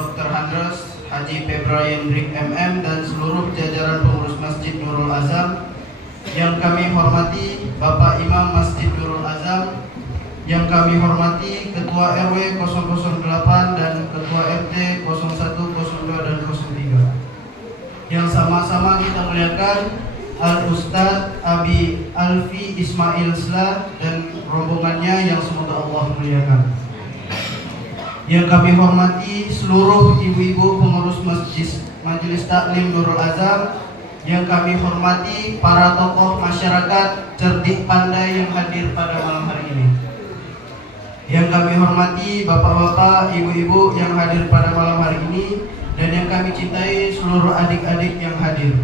Dr. Handros Haji Febrian Rik MM dan seluruh jajaran pengurus Masjid Nurul Azam. Yang kami hormati Bapak Imam Masjid Nurul Azam, yang kami hormati Ketua RW 008 dan Ketua RT 01, 02 dan 03. Yang sama-sama kita muliakan Al-Ustadz Abi Alfi Ismail Slah dan rombongannya yang semoga Allah muliakan. Yang kami hormati seluruh ibu-ibu pengurus Majelis Taklim Nurul Azam. Yang kami hormati para tokoh masyarakat cerdik pandai yang hadir pada malam hari ini. Yang kami hormati bapak-bapak, ibu-ibu yang hadir pada malam hari ini. Dan yang kami cintai seluruh adik-adik yang hadir.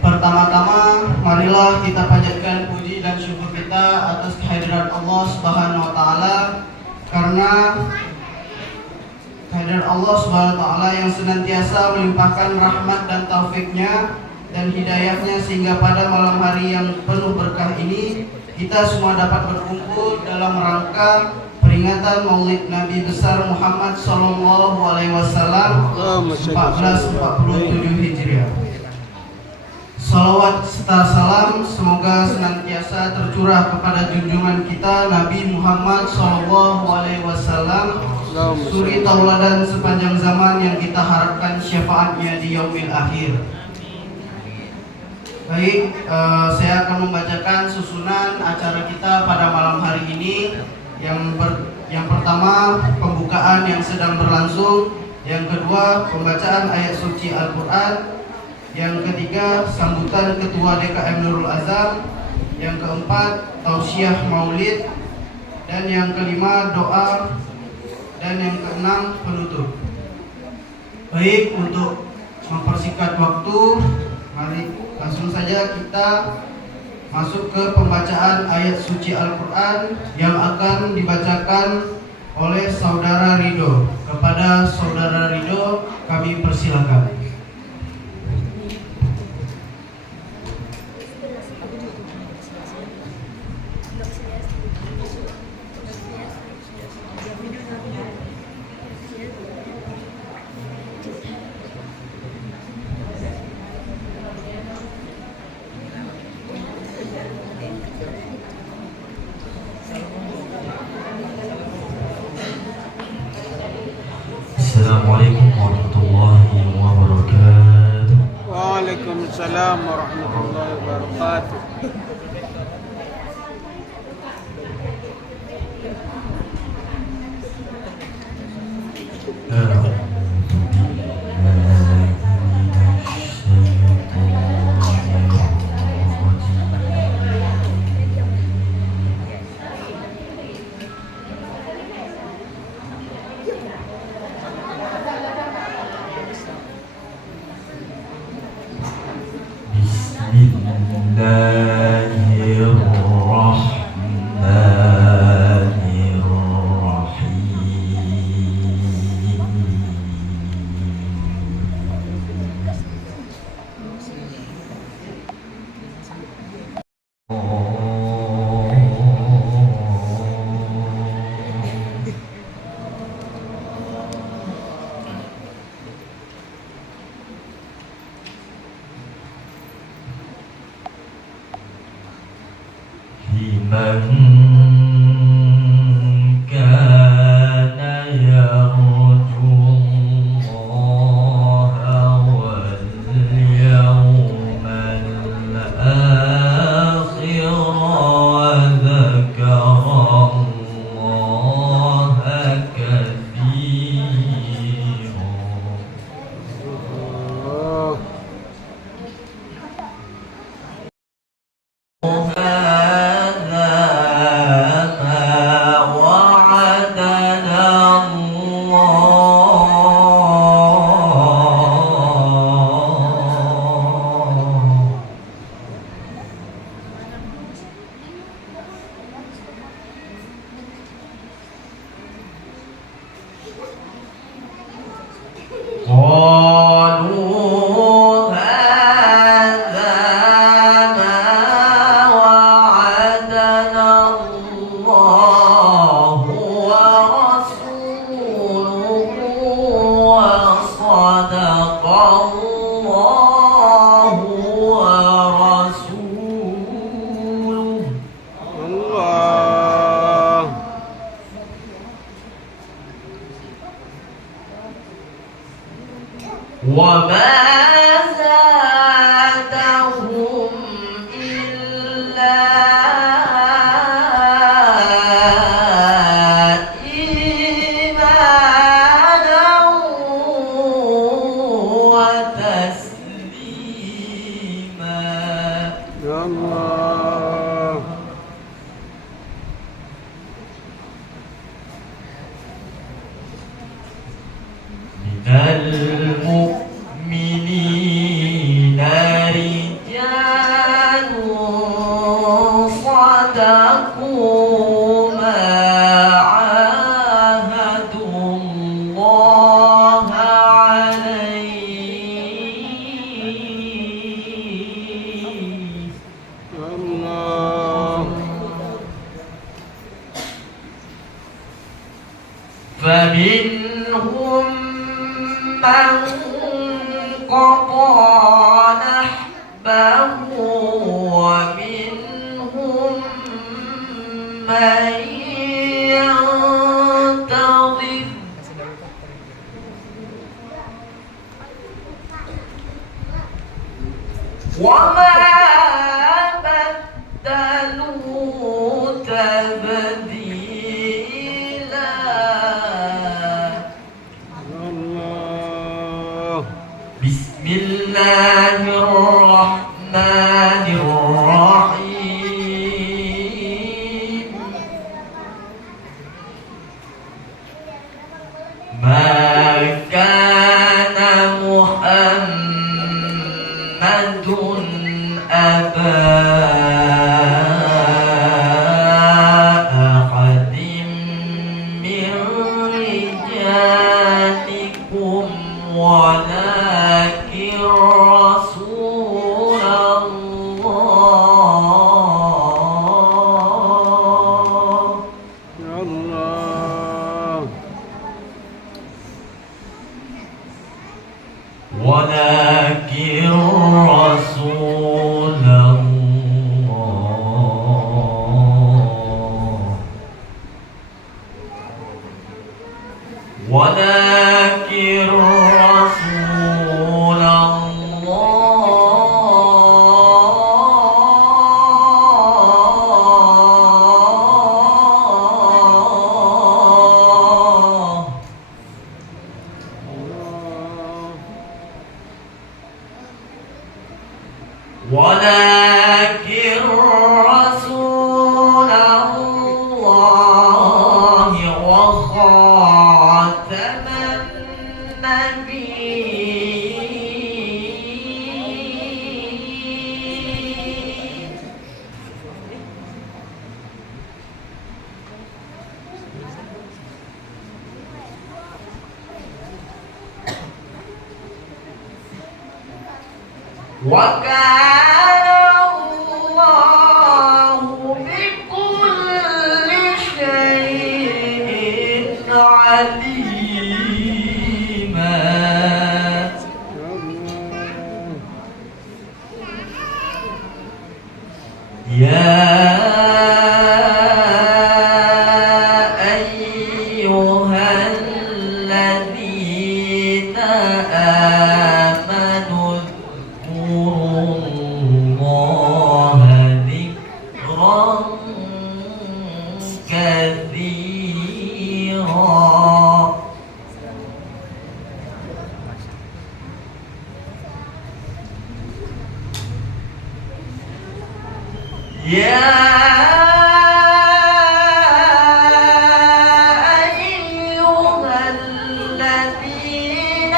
Pertama-tama, marilah kita panjatkan puji dan syukur kita atas kehadiran Allah Subhanahu wa taala, karena kehadiran Allah Subhanahu wa taala yang senantiasa melimpahkan rahmat dan taufiknya dan hidayahnya, sehingga pada malam hari yang penuh berkah ini kita semua dapat berkumpul dalam rangka peringatan Maulid Nabi besar Muhammad Sallallahu Alaihi Wasallam 1447 Hijriah. Salawat serta salam semoga senantiasa tercurah kepada junjungan kita Nabi Muhammad Sallallahu Alaihi Wasallam, suri tauladan sepanjang zaman yang kita harapkan syafaatnya di yaumil akhir. Baik, saya akan membacakan susunan acara kita pada malam hari ini. Yang pertama, pembukaan yang sedang berlangsung. Yang kedua, pembacaan ayat suci Al-Quran. Yang ketiga, sambutan Ketua DKM Nurul Azam. Yang keempat, tausiah maulid. Dan yang kelima, doa. Dan yang keenam, penutup. Baik, untuk mempersingkat waktu, mari langsung saja kita masuk ke pembacaan ayat suci Al-Quran yang akan dibacakan oleh Saudara Ridho. Kepada Saudara Ridho kami persilakan. Assalamualaikum warahmatullahi wabarakatuh. Waalaikumsalam warahmatullahi wabarakatuh. Man kana yarju Allah wal yawmal akhir wa dzakara Allah katsiran. هذا وما زادهم إلا إيمانا وتسليما. يا الله. من المؤمنين رجال صدقوا ما عاهدوا الله عليه. يا الله. فمنهم من قضى نحبه ومنهم من ينتظر وما بدلوا تبديلا. يا الله. بسم الله الرحمن الرحيم. ما كان محمد أبا أحد من رجالكم ولكن رسول الله. يا الله. ولكن رسول الله. ولكن رسول الله. ولكن رسول الله وخاتم النبيين. وكان الله بكل شيء عليما. يا أيها الذين آمنوا اذكروا الله ذكرا كثيرا. يا أيها الذين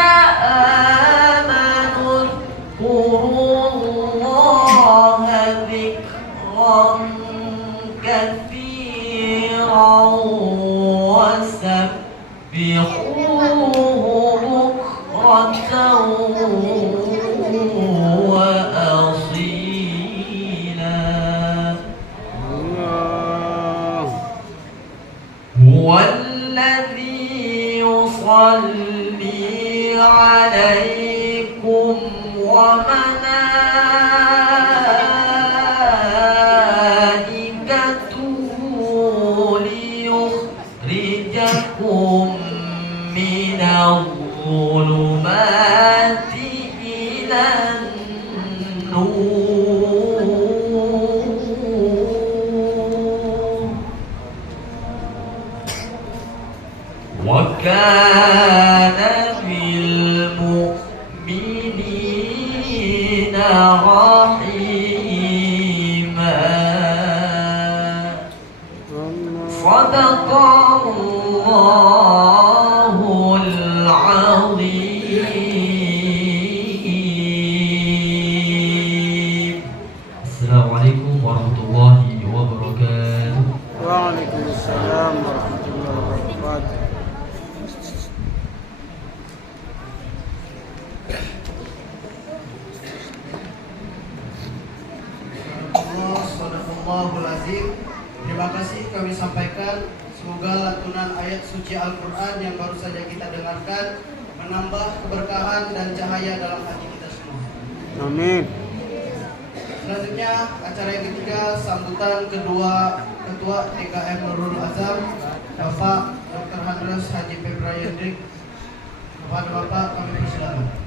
آمنوا اذكروا الله ذكرا كثيرا وسبحوه بكرة وأصيلا. الله. هو الذي يصلي عليكم وملائكته ليخرجكم من الظلمات كان بالمؤمنين رحيما صدق الله العظيم. السلام عليكم ورحمة الله وبركاته. Waalaikumsalam warahmatullahi wabarakatuh. Sadaqallahul azim. Terima kasih kami sampaikan. Semoga lantunan ayat suci Al-Quran yang baru saja kita dengarkan menambah keberkahan dan cahaya dalam hati kita semua. Amin. Selanjutnya acara yang ketiga, sambutan kedua Ketua TKM Nurul Azam, Bapak Dr. Handros Haji Febra Yendrik. Kepada Bapak kami persilakan.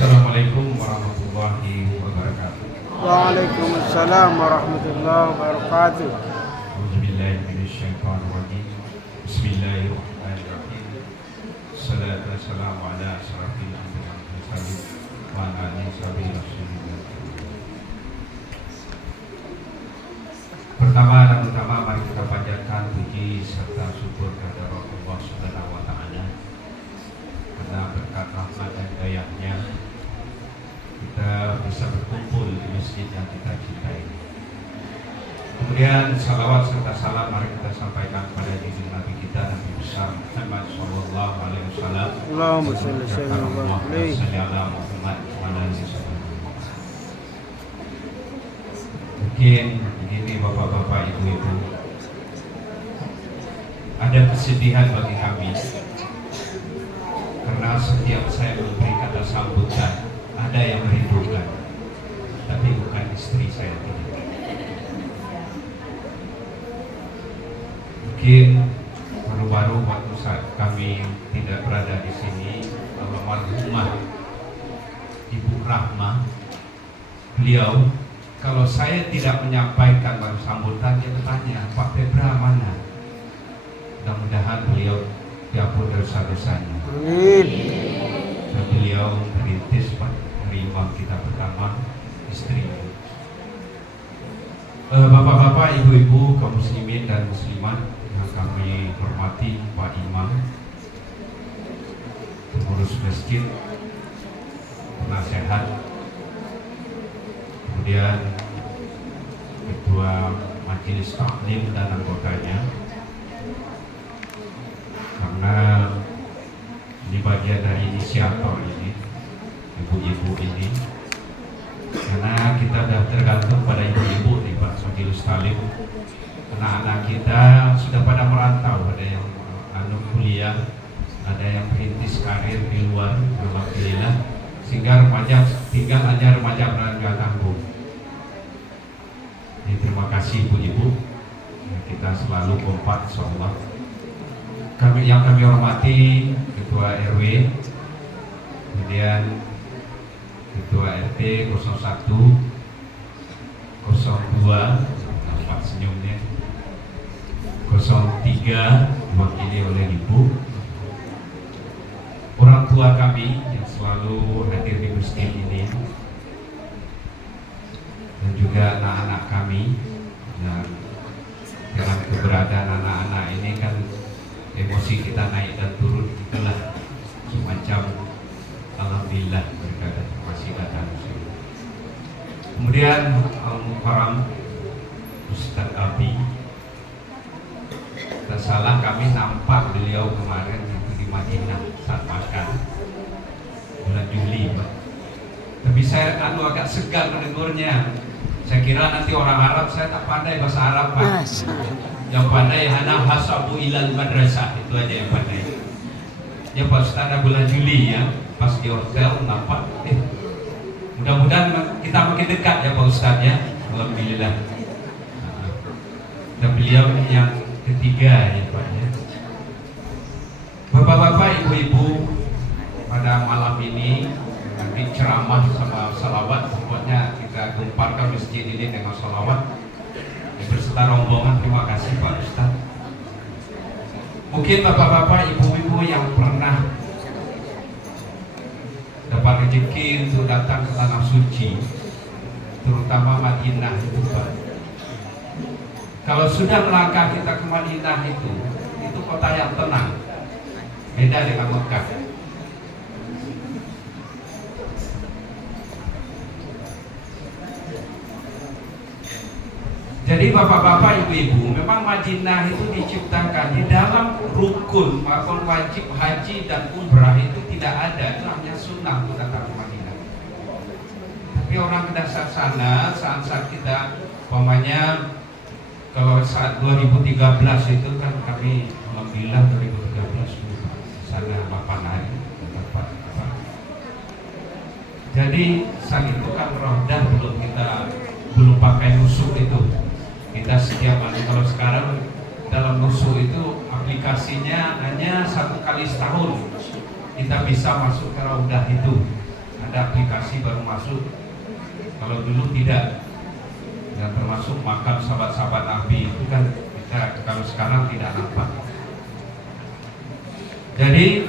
Assalamualaikum warahmatullahi wabarakatuh. Waalaikumsalam warahmatullahi wabarakatuh. A'udzubillahi minasyaitonir rajim. Bismillahirrahmanirrahim. Salatu wassalamu ala asyrafil anbiya'i wal mursalin wa ala alihi wasallam. Pertama dan utama mari kita panjatkan puji serta syukur kepada Allah Subhanahu wa taala. Karena berkat rahmat dan dayanya kita bisa berkumpul di masjid yang kita cintai. Kemudian salawat serta salam mari kita sampaikan kepada junjungan Nabi kita Nabi besar Muhammad sallallahu alaihi wasallam. Allahumma shalli ala Muhammad wa ala alihi wasallam. Mungkin begini bapak-bapak, ibu-ibu, ada kesedihan bagi kami karena setiap saya memberi kata sambutan ada yang merindukan, tapi bukan istri saya. Mungkin baru-baru waktu saat kami tidak berada di sini, almarhumah Ibu Rahma, beliau kalau saya tidak menyampaikan baru sambutan, dia bertanya, Pak Febra mana? Mudah-mudahan beliau diampun dosa-dosanya. Amin. Dan beliau merintis Pak dari imam kita pertama, istri. Bapak-bapak, ibu-ibu, kaum muslimin dan muslimat yang kami hormati, Pak Imam, pengurus masjid, penasehat, kemudian ketua majelis taklim dan anggotanya, karena ini bagian dari inisiator ini, ibu-ibu ini, karena kita sudah tergantung pada ibu-ibu nih Pak majelis taklim. Anak-anak kita sudah pada merantau, ada yang kuliah, ada yang merintis karir di luar, alhamdulillah, sehingga remaja tinggal hanya remaja berangkat tanggung. Terima kasih ibu-ibu, kita selalu kompak insyaallah. Yang kami hormati Ketua RW, kemudian Ketua RT 01, 02, nampak senyumnya, 03 diwakili oleh Ibu, orang tua kami yang selalu hadir di masjid ini, dan juga anak-anak kami. Dan dengan keberadaan anak-anak ini kan emosi kita naik dan turun, itulah semacam alhamdulillah berkata terima kasih datang. Kemudian Al-Mukarram Ustadz Abi, tak salah kami nampak beliau kemarin itu di Madinah saat makan bulan Juli Pak. Tapi saya agak segan menegurnya. Saya kira nanti orang Arab, saya tak pandai bahasa Arab Pak. Yang pandai hana hasabu ilal madrasah, itu aja yang pandai. Ya Pak Ustadz, bulan Juli ya, pas di hotel nampak, mudah-mudahan kita makin dekat ya Pak Ustadz ya, alhamdulillah. Dan beliau yang ketiga ya Pak ya. Bapak-bapak, ibu-ibu, pada malam ini kami ceramah sama salawat, pokoknya kita kita gemparkan masjid ini dengan sholawat berserta rombongan. Terima kasih Pak Ustaz. Mungkin bapak-bapak, ibu-ibu yang pernah dapat rezeki untuk datang ke tanah suci, terutama Madinah itu Pak. Kalau sudah melangkah kita ke Madinah itu kota yang tenang, beda dengan Mekah. Jadi bapak-bapak, ibu-ibu, memang Madinah itu diciptakan di dalam rukun maupun wajib haji dan umrah itu tidak ada, itu hanya sunnah untuk datang ke Madinah. Tapi orang ke dasar sana saat kita, umpamanya kalau saat 2013 itu kan kami membilang 2013 sana 8 hari tempat. Jadi saat itu kan Raudah belum pakai nusuk itu. Kita setiap hari, kalau sekarang dalam nusuk itu aplikasinya hanya 1 kali setahun kita bisa masuk ke Raudah itu. Ada aplikasi baru masuk. Kalau dulu tidak. Dan termasuk makam sahabat-sahabat Nabi itu kan kita kalau sekarang tidak nampak. Jadi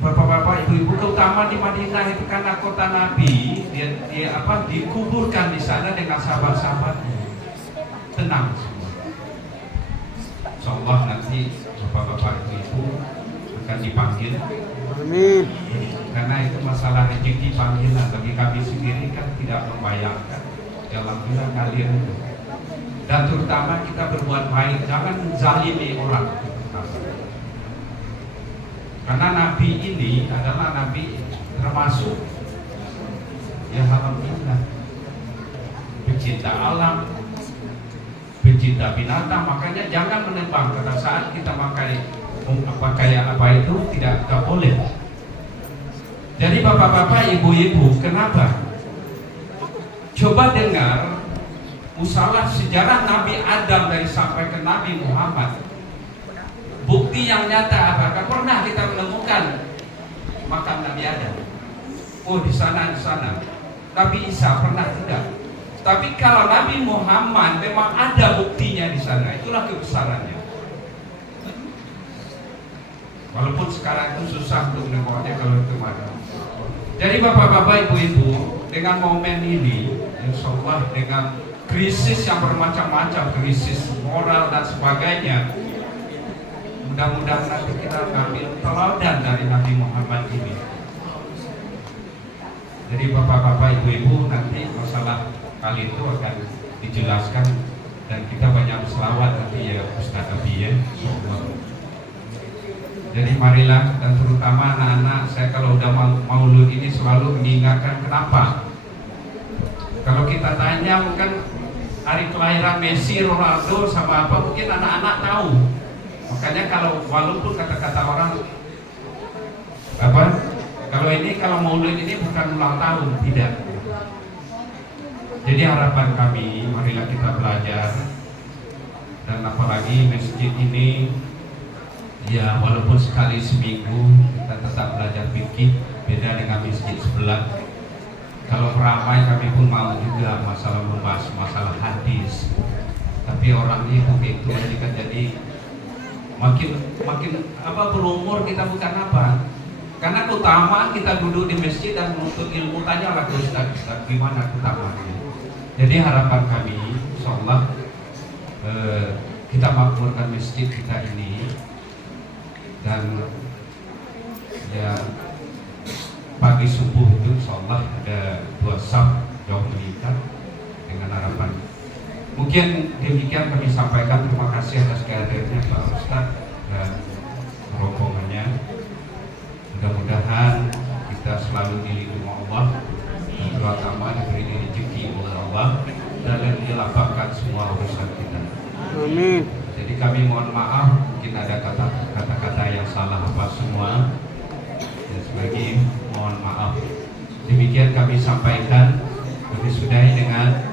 bapak-bapak, ibu-ibu, terutama di Madinah itu karena kota Nabi, dia dikuburkan di sana dengan sahabat-sahabatnya. Tenang semua. Insyaallah nanti bapak-bapak, ibu akan dipanggil. Amin. Karena itu masalah rezeki panggilan bagi kami sendiri kan tidak membayangkan. Alhamdulillah ngalir. Dan terutama kita berbuat baik, jangan zalimi orang. Karena Nabi ini adalah Nabi termasuk ya alhamdulillah pecinta alam, pecinta binatang. Makanya jangan menebang pada saat kita pakai apa itu tidak boleh. Jadi bapak-bapak, ibu-ibu, kenapa? Coba dengar musalah sejarah Nabi Adam dari sampai ke Nabi Muhammad. Bukti yang nyata apakah pernah kita menemukan makam Nabi Adam? Oh di sana. Nabi Isa pernah tidak. Tapi kalau Nabi Muhammad memang ada buktinya di sana. Itulah kebesarannya. Walaupun sekarang itu susah untuk menemukannya kalau itu mana. Jadi bapak-bapak, ibu-ibu, dengan momen ini, insyaallah dengan krisis yang bermacam-macam, krisis moral dan sebagainya, mudah-mudahan nanti kita ambil teladan dari Nabi Muhammad ini. Jadi bapak-bapak, ibu-ibu, nanti masalah kali itu akan dijelaskan dan kita banyak selawat nanti ya Ustaz Abi ya. Jadi marilah, dan terutama anak-anak, saya kalau udah maulud ini selalu mengingatkan kenapa. Kalau kita tanya mungkin hari kelahiran Messi, Ronaldo sama apa, mungkin anak-anak tahu. Makanya kalau walaupun kata-kata orang kalau maulud ini bukan ulang tahun, tidak. Jadi harapan kami, marilah kita belajar. Dan apalagi masjid ini ya walaupun sekali seminggu kita tetap belajar fikih, beda dengan masjid sebelah. Kalau ramai kami pun mau juga membahas masalah hadis. Tapi orangnya begitu jadi makin berumur kita bukan apa. Karena keutamaan kita duduk di masjid dan menuntut ilmu, tanyalah ke Ustaz gimana keutamaannya. Jadi harapan kami insyaallah kita makmurkan masjid kita ini. Dan ya pagi subuh itu insyaallah ada 2 saf jauh meningkat dengan harapan. Mungkin demikian kami sampaikan. Terima kasih atas kehadirannya Pak Ustaz dan rombongannya. Mudah-mudahan kita selalu dilindungi Allah, dan terutama diberi rezeki oleh Allah dan dilapangkan semua urusan kita. Amin. Jadi kami mohon maaf mungkin ada kata-kata yang salah apa semua. Dan sebagai mohon maaf. Demikian kami sampaikan. Kami sudahi dengan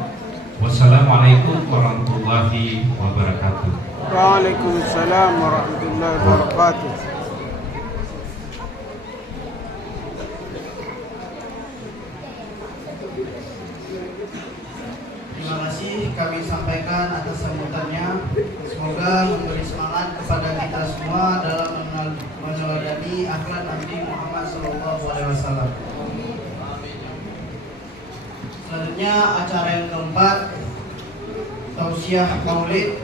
wassalamualaikum warahmatullahi wabarakatuh. Waalaikumsalam warahmatullahi wabarakatuh. ucapkan atas sambutannya. Semoga memberi semangat kepada kita semua dalam meneladani akhlak Nabi Muhammad SAW. Selanjutnya acara yang keempat, tausiah maulid,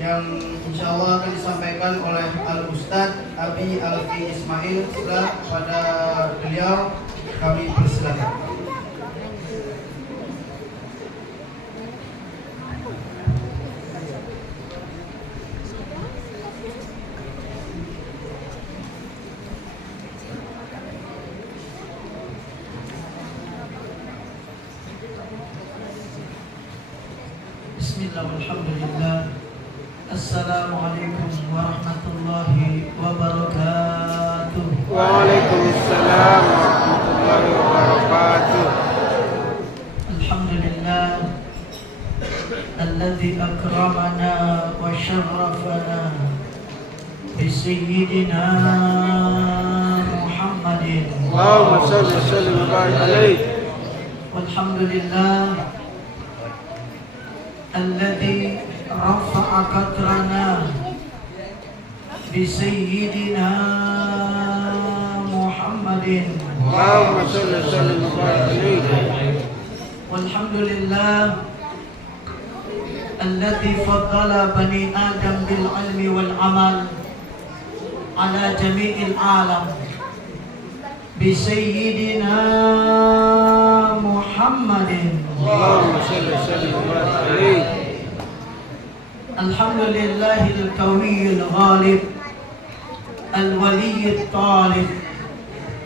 yang insya Allah akan disampaikan oleh Al-Ustadz Abi Alfi Ismail. Pada beliau kami persilakan. Bismillah, alhamdulillah. Assalamualaikum warahmatullahi wabarakatuh. Waalaikumsalam warahmatullahi wabarakatuh. Alhamdulillah alladzi akramana wa syarrafana bi sayyidina Muhammadin. Allahumma shalli wa sallim wa barik alaihi. Walhamdulillah alladzi rafa'a qadrana bi sayyidina Muhammadin. Allahumma shalli wa sallim wa barik alaihi. Walhamdulillah alladzi faddala bani Adam bil ilmi wal amal ala jami'il alam bi sayyidina Muhammadin. Allahumma shalli wa sallim wa barik alaihi. Alhamdulillahil qawiyil ghalib al-waliyil talib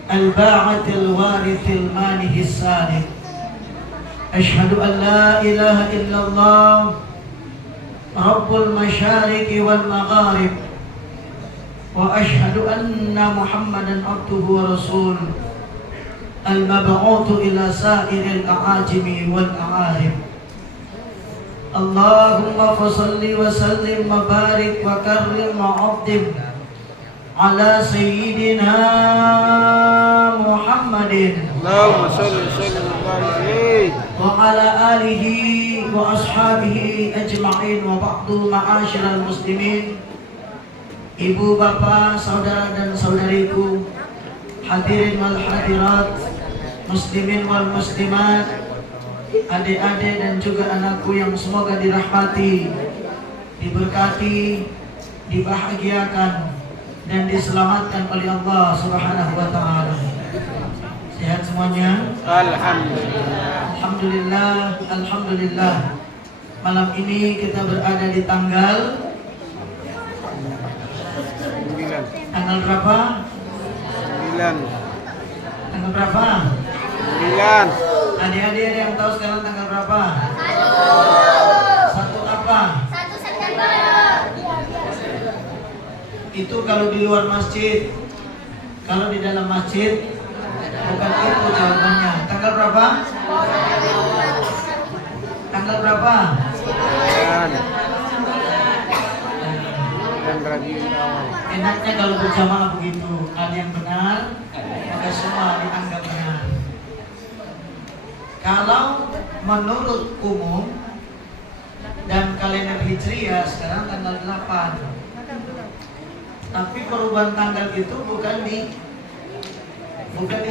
al-ba'atil warithil manihis salim. Ashhadu an la ilaha illallah rabbul masyariqi wal magharib wa ashhadu anna Muhammadan abduhu wa rasuluh al-mab'utsu ila sa'iril a'ajimi wal a'arib. Allahumma fasalli wa sallim wa barik wa karrim wa 'azim ala sayyidina Muhammadin. Allahumma shalli wa sallim wa barik alaihi. Wa ala alihi wa ashabihi ajma'in wa ba'du. Ma'asyiral muslimin, ibu bapak, saudara dan saudariku, hadirin wal hadirat, muslimin wal muslimat, adik-adik dan juga anakku yang semoga dirahmati, diberkati, dibahagiakan dan diselamatkan oleh Allah Subhanahu wa taala. Sehat semuanya? Alhamdulillah. Alhamdulillah, alhamdulillah. Malam ini kita berada di tanggal berapa? 9. Tanggal berapa? 9. Adik-adik ada yang tahu sekarang tanggal berapa? 1 apa? 1 September. Itu kalau di luar masjid. Kalau di dalam masjid bukan itu jawabannya. Tanggal berapa? Tanggal berapa? 9 Rabiul Awal. Enaknya kalau berjamaah begitu. Ada yang benar, maka semua dianggap benar. Kalau menurut umum dan kalender Hijriah sekarang tanggal 8. Tapi perubahan tanggal itu bukan di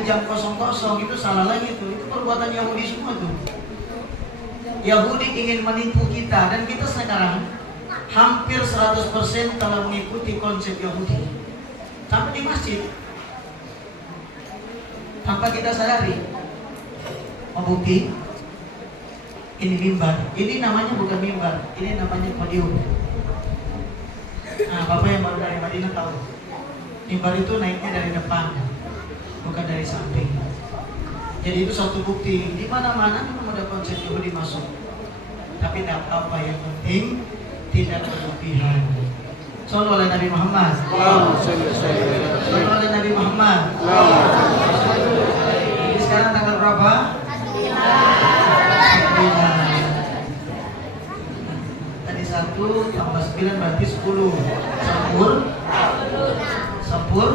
jam 00, itu salah lagi itu. Itu perbuatan Yahudi semua tuh. Yahudi ingin menipu kita dan kita sekarang hampir 100% telah mengikuti konsep Yahudi. Sampai di masjid tanpa kita sadari. Bukti ini mimbar. Ini namanya bukan mimbar, ini namanya podium. Nah, Bapak yang baru dari Madinah tahu. Mimbar itu naiknya dari depan, bukan dari samping. Jadi itu satu bukti. Di mana-mana memang ada konsep Yahudi masuk. Tapi tidak apa, yang penting tidak berlebihan. Sallallahu alaihi Nabi Muhammad. Sallallahu alaihi Nabi Muhammad. Jadi sekarang tanggal berapa? Tadi 1 tambah 9 berarti 10. Sempur.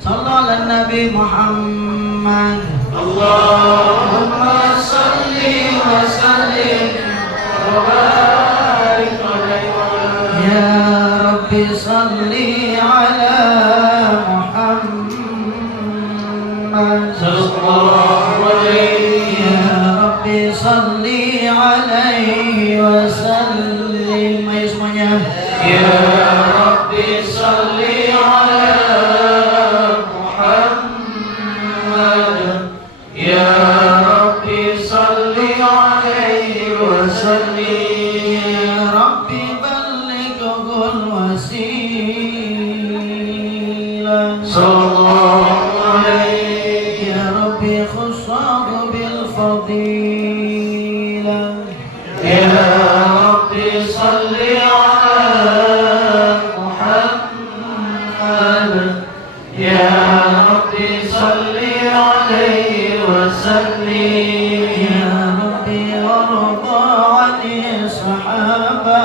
Sallallahu alaihi Nabi Muhammad. Allahumma salli wa sallim وبارك عليه يا رب صل على محمد صلى الله عليه يا رب صل عليه وسلم ayo semuanya ya Rabbi salli ala Muhammad ya Rabbi salli alaihi wa sallim ya Rabbi ballighul wasilah sallallahu alaihi ya Rabbi khussahu bil fadilah ya Rabbi salli يا ربي صل عليه وسلم يا ربي وارضى عن الصحابة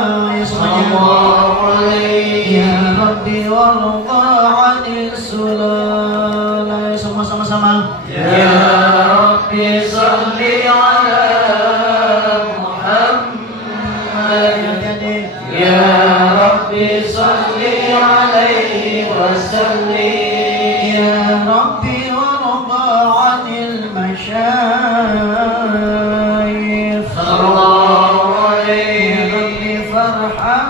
صلى الله عليه يا ربي وارضى عن السلالة sama-sama يا ربي صل على محمد يا ربي صل عليه وسلم يا ربي وارضى عن المشايخ صلى الله عليه يا ربي فارحم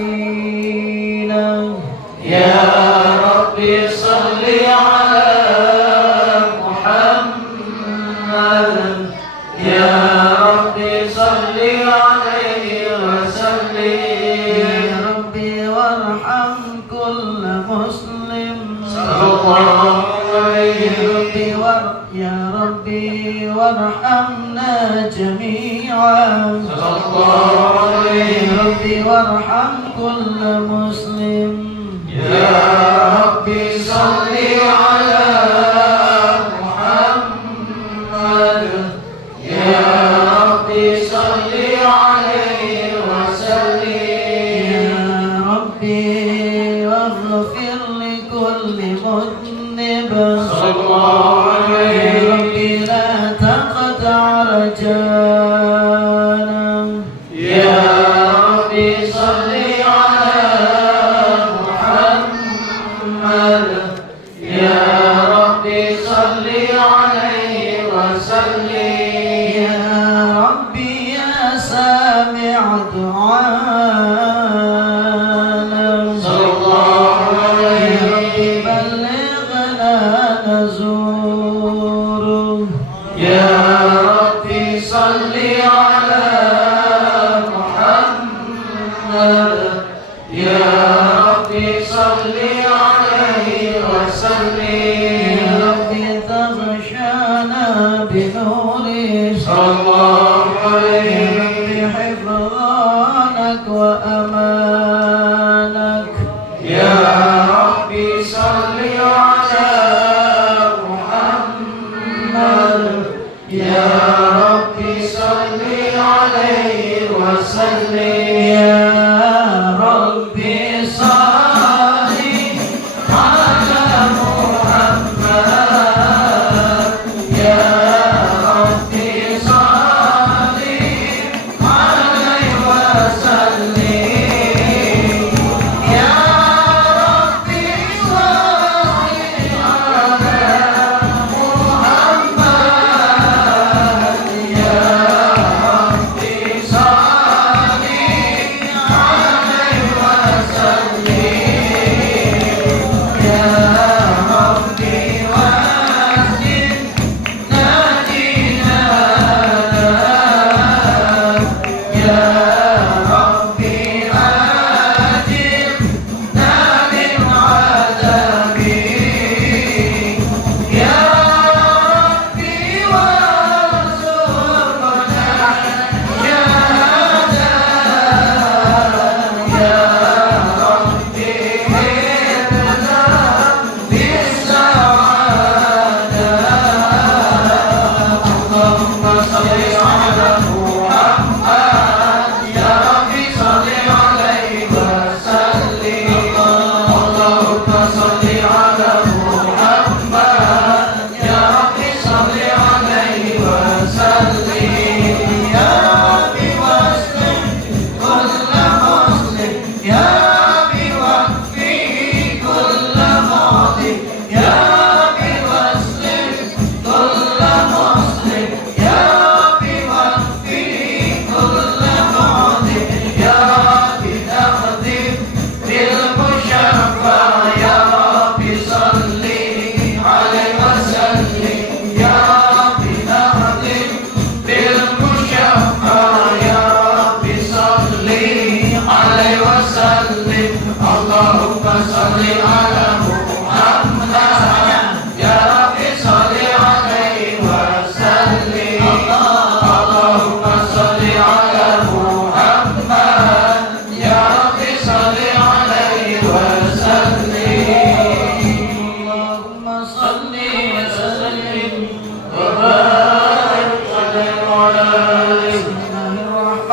والدينا يا ربي صل على محمد يا ربي صل عليه وسلم يا ربي وارحم كل مسلم صلى الله عليه يا ربي وارحمنا جميعا صلى الله عليه يا ربي وارحم كل مسلم يا ربي صل على محمد يا ربي صل عليه وسلم يا ربي واغفر لكل مذنب صلى الله عليه يا ربي لا تقطع رجانا يا ربي صل على محمد يا ربي صل عليه وسلم يا ربي يا سامع دعانا صلى الله عليه يا ربي بلغنا نزوره يا ربي صل على محمد يا ربي صل عليه وسلم يا ربي تغشانا بنوره صلى الله عليه يا ربي حفظانك وأمانك يا ربي صل على محمد يا ربي صل عليه وسلم يا ربي صل على محمد يا ربي صل عليه وسلم يا ربي صل على محمد يا ربي صل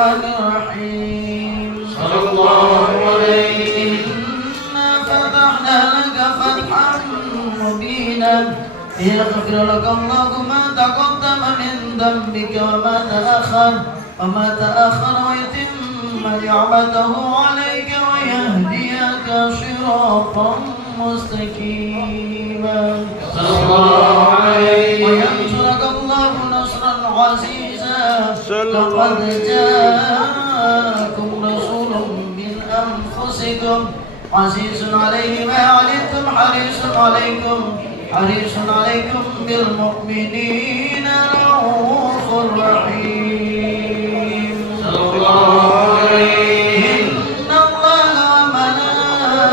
الرحمن الرحيم صلى الله عليه إنا فتحنا لك فتحا مبينا ليغفر لك الله ما تقدم من ذنبك وما تأخر ويتم نعمته عليك ويهديك صراطا مستقيما صلى الله عليه وينصرك الله نصرا عزيزا صلى الله لقد جاءكم رسول من أنفسكم عزيز عليه ما عنتم حريص عليكم بالمؤمنين رؤوف رحيم صلى الله عليه إن الله وملائكته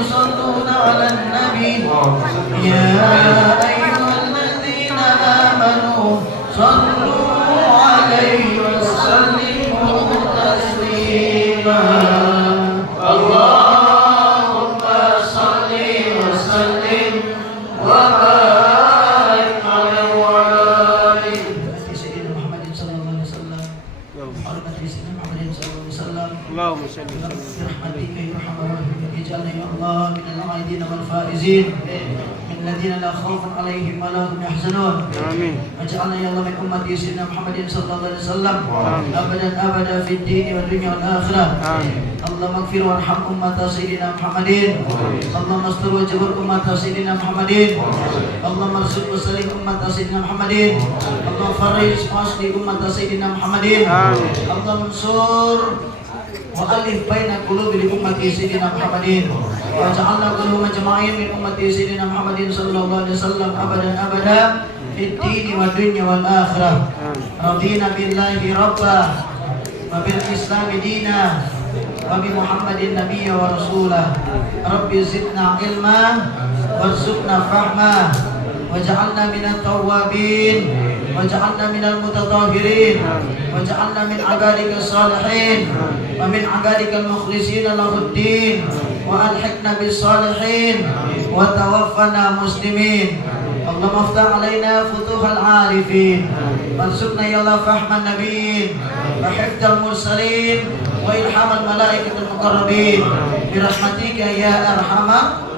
يصلون على النبي يا أيها الذين آمنوا صلوا عليه وسلموا تسليما اللهم صل وسلم وبارك عليه وعلى آله سيدنا محمد صلى الله عليه وسلم حرمة سيدنا محمد صلى الله عليه وسلم اللهم صل وسلم برحمتك يا ارحم الراحمين اجعلنا يا الله من العائدين والفائزين من الذين لا خوف عليهم ولا هم يحزنون آمين واجعلنا يا الله من امه سيدنا محمد صلى الله عليه وسلم ابدا ابدا في الدين والدنيا والاخره آمين اللهم اغفر وارحم امه سيدنا محمد اللهم استر وجبر امه سيدنا محمد اللهم ارزق وسلم امه سيدنا محمد اللهم فرج واصلح امه سيدنا محمد اللهم انصر وألف بين قلوب أمة سيدنا محمد وجعلنا قلوب مجمعين من أمة سيدنا محمد صلى الله عليه وسلم أبدا أبدا في الدين والدنيا والآخرة رضينا بالله ربا وبالإسلام دينا وبمحمد النبي ورسوله رب زدنا علما وارزقنا فهما وجعلنا من التوابين وجعلنا من المتطهرين وجعلنا من عبادك الصالحين ومن عبادك المخلصين له الدين وألحقنا بالصالحين وتوفنا مسلمين اللهم افتح علينا فتوح العارفين وارزقنا يا الله فهم النبيين وحفظ المرسلين وإلحام الملائكة المقربين برحمتك يا أرحم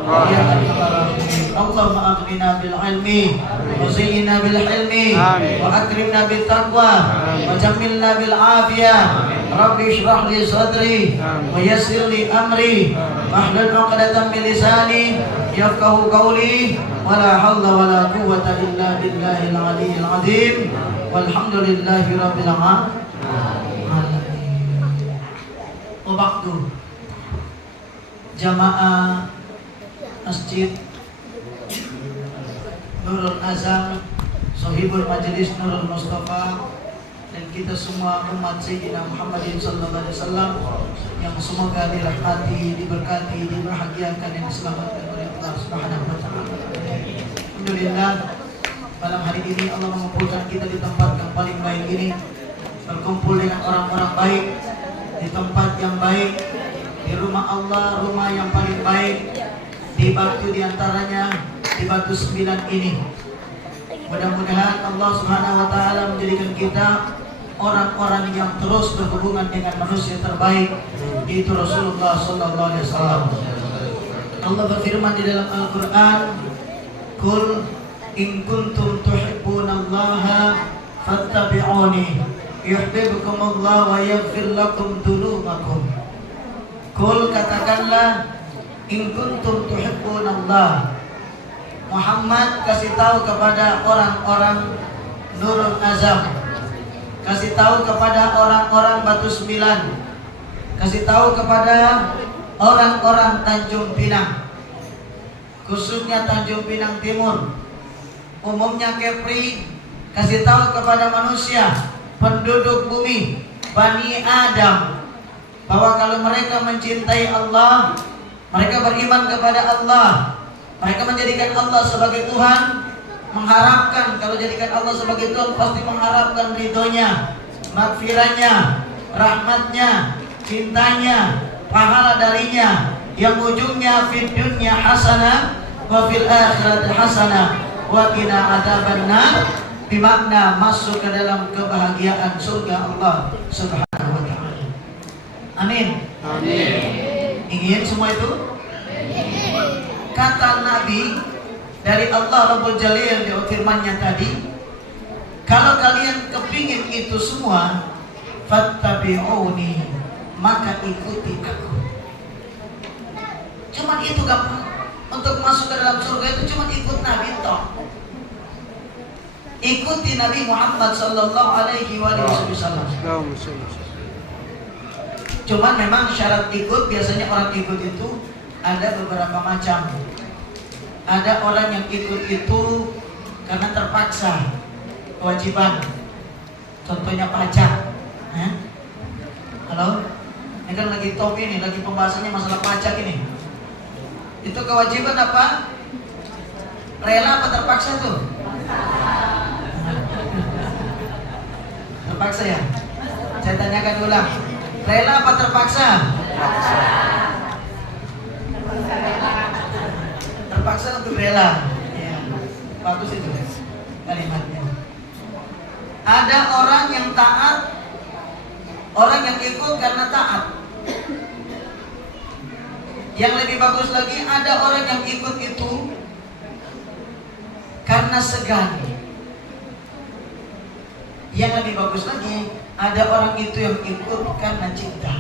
يا أرحم الراحمين اللهم أغننا بالعلم وزينا بالحلم وأكرمنا بالتقوى وجملنا بالعافية ربي اشرح لي صدري ويسر لي أمري واحلل عقدة من لساني يفقه قولي ولا حول ولا قوة إلا بالله العلي العظيم والحمد لله رب العالمين. وبعد jamaah Masjid Nurul Azam, Sohibul Majelis Nurul Mustafa, dan kita semua umat Sayyidina Muhammadin sallallahu alaihi wasallam yang semoga dirahmati, diberkati, dibahagiakan dan diselamatkan oleh Allah Subhanahu wa taala. Alhamdulillah, malam hari ini Allah mengumpulkan kita di tempat yang paling baik ini, berkumpul dengan orang-orang baik di tempat yang baik, di rumah Allah, rumah yang paling baik, di batu diantaranya di batu 9 ini. Mudah-mudahan Allah Subhanahu wa taala menjadikan kita orang-orang yang terus berhubungan dengan manusia terbaik, yaitu Rasulullah sallallahu alaihi wasallam. Allah berfirman di dalam Al-Qur'an, "Qul in kuntum tuhibbunallaha fattabi'uni yuhibbukumullah wa yaghfir lakum dzunubakum." Qul, katakanlah, in kuntum tuhibbunallah. Muhammad kasih tahu kepada orang-orang Nurul Azam, kasih tahu kepada orang-orang Batu 9, kasih tahu kepada orang-orang Tanjung Pinang, khususnya Tanjung Pinang Timur, umumnya Kepri, kasih tahu kepada manusia, penduduk bumi, Bani Adam, bahwa kalau mereka mencintai Allah, mereka beriman kepada Allah, mereka menjadikan Allah sebagai Tuhan, mengharapkan kalau jadikan Allah sebagai Tuhan pasti mengharapkan ridhonya, magfirahnya, rahmatnya, cintanya, pahala darinya, yang ujungnya fid dunya hasanah wa fil akhirati hasanah wa qina adzabannar. Bimakna masuk ke dalam kebahagiaan surga Allah Subhanahu wa ta'ala. Amin. Amin. Ingin semua itu? Kata Nabi dari Allah Rabbul Jalil di firman-Nya tadi, kalau kalian kepingin itu semua, fattabi'uni, maka ikuti aku. Cuman itu gampang. Untuk masuk ke dalam surga itu cuma ikut Nabi toh. Ikuti Nabi Muhammad sallallahu alaihi wasallam. Cuman memang syarat ikut, biasanya orang ikut itu ada beberapa macam. Ada orang yang ikut itu karena terpaksa, kewajiban. Contohnya pajak. Halo? Ini kan lagi top ini, lagi pembahasannya masalah pajak ini. Itu kewajiban apa? Rela apa terpaksa tuh? Terpaksa ya? Saya tanyakan ulang. Rela apa terpaksa? Terpaksa untuk rela. Ya, bagus itu kalimatnya. Ada orang yang taat, orang yang ikut karena taat. Yang lebih bagus lagi, ada orang yang ikut itu karena segan. Yang lebih bagus lagi, ada orang itu yang ikut karena cinta.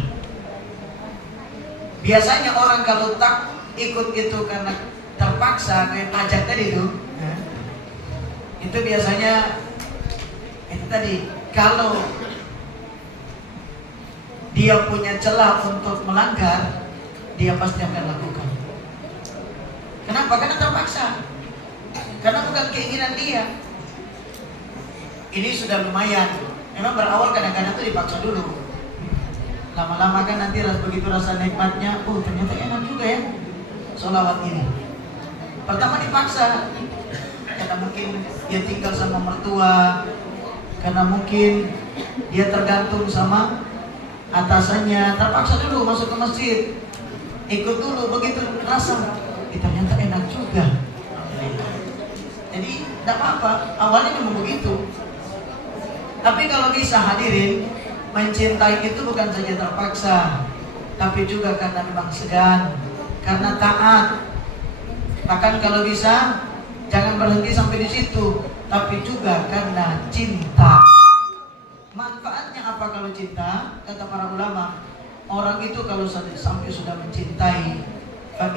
Biasanya orang kalau tak ikut itu karena terpaksa, kayak pajak tadi itu biasanya itu tadi, kalau dia punya celah untuk melanggar, dia pasti akan lakukan. Kenapa? Karena terpaksa. Karena bukan keinginan dia. Ini sudah lumayan. Memang berawal kadang-kadang itu dipaksa dulu. Lama-lama kan nanti begitu rasa nikmatnya, oh ternyata enak juga ya sholawat ini. Pertama dipaksa, karena mungkin dia tinggal sama mertua, karena mungkin dia tergantung sama atasannya, terpaksa dulu masuk ke masjid, ikut dulu, begitu rasa, ternyata enak juga. Jadi tidak apa-apa, awalnya memang begitu. Tapi kalau bisa hadirin, mencintai itu bukan saja terpaksa, tapi juga karena memang segan, karena taat. Bahkan kalau bisa, jangan berhenti sampai di situ, tapi juga karena cinta. Manfaatnya apa kalau cinta? Kata para ulama, orang itu kalau sampai sudah mencintai,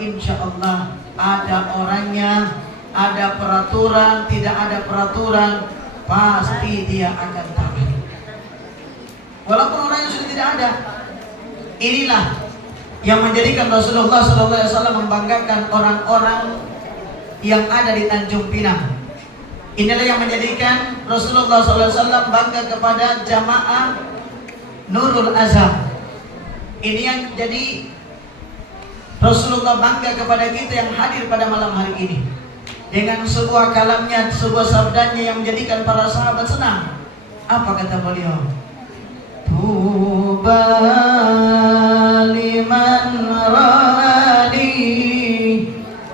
insya Allah ada orangnya, ada peraturan, tidak ada peraturan, pasti dia akan taat. Walaupun orangnya sudah tidak ada. Inilah yang menjadikan Rasulullah SAW membanggakan orang-orang yang ada di Tanjung Pinang. Inilah yang menjadikan Rasulullah SAW bangga kepada jamaah Nurul Azam. Ini yang jadi Rasulullah bangga kepada kita yang hadir pada malam hari ini. Dengan sebuah kalamnya, sebuah sabdanya yang menjadikan para sahabat senang. Apa kata beliau? Tuba liman ra'ani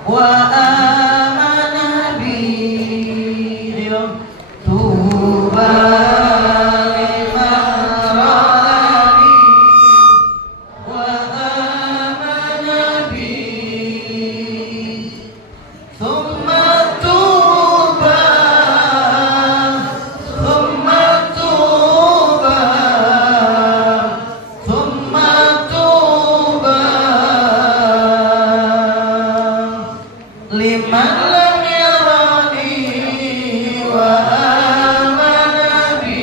wa amana bi. Tuba liman ra'ani wa amana bi. Thumma tuba, thumma tuba, thumma tuba liman lam yarani wa amana bi.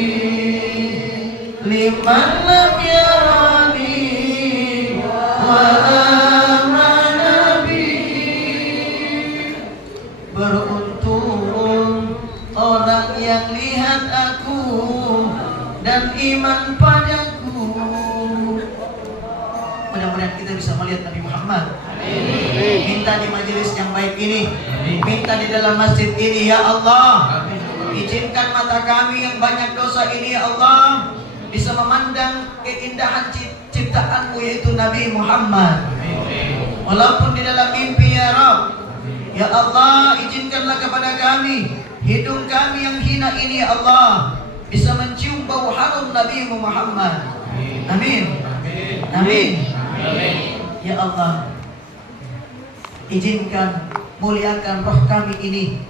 Liman lam yarani wa amana bi. Beruntung orang yang lihat aku dan iman padaku. Mudah-mudahan kita bisa melihat Nabi Muhammad. Minta di majelis yang baik ini, minta di dalam masjid ini, ya Allah. Izinkan mata kami yang banyak dosa ini, ya Allah, bisa memandang keindahan ciptaanmu, yaitu Nabi Muhammad. Walaupun di dalam mimpi, ya Rabb. Ya Allah, izinkanlah kepada kami Hidung kami yang hina ini ya Allah bisa mencium bau harum Nabi Muhammad. Amin. Amin. Ya Allah, izinkan muliakan roh kami ini,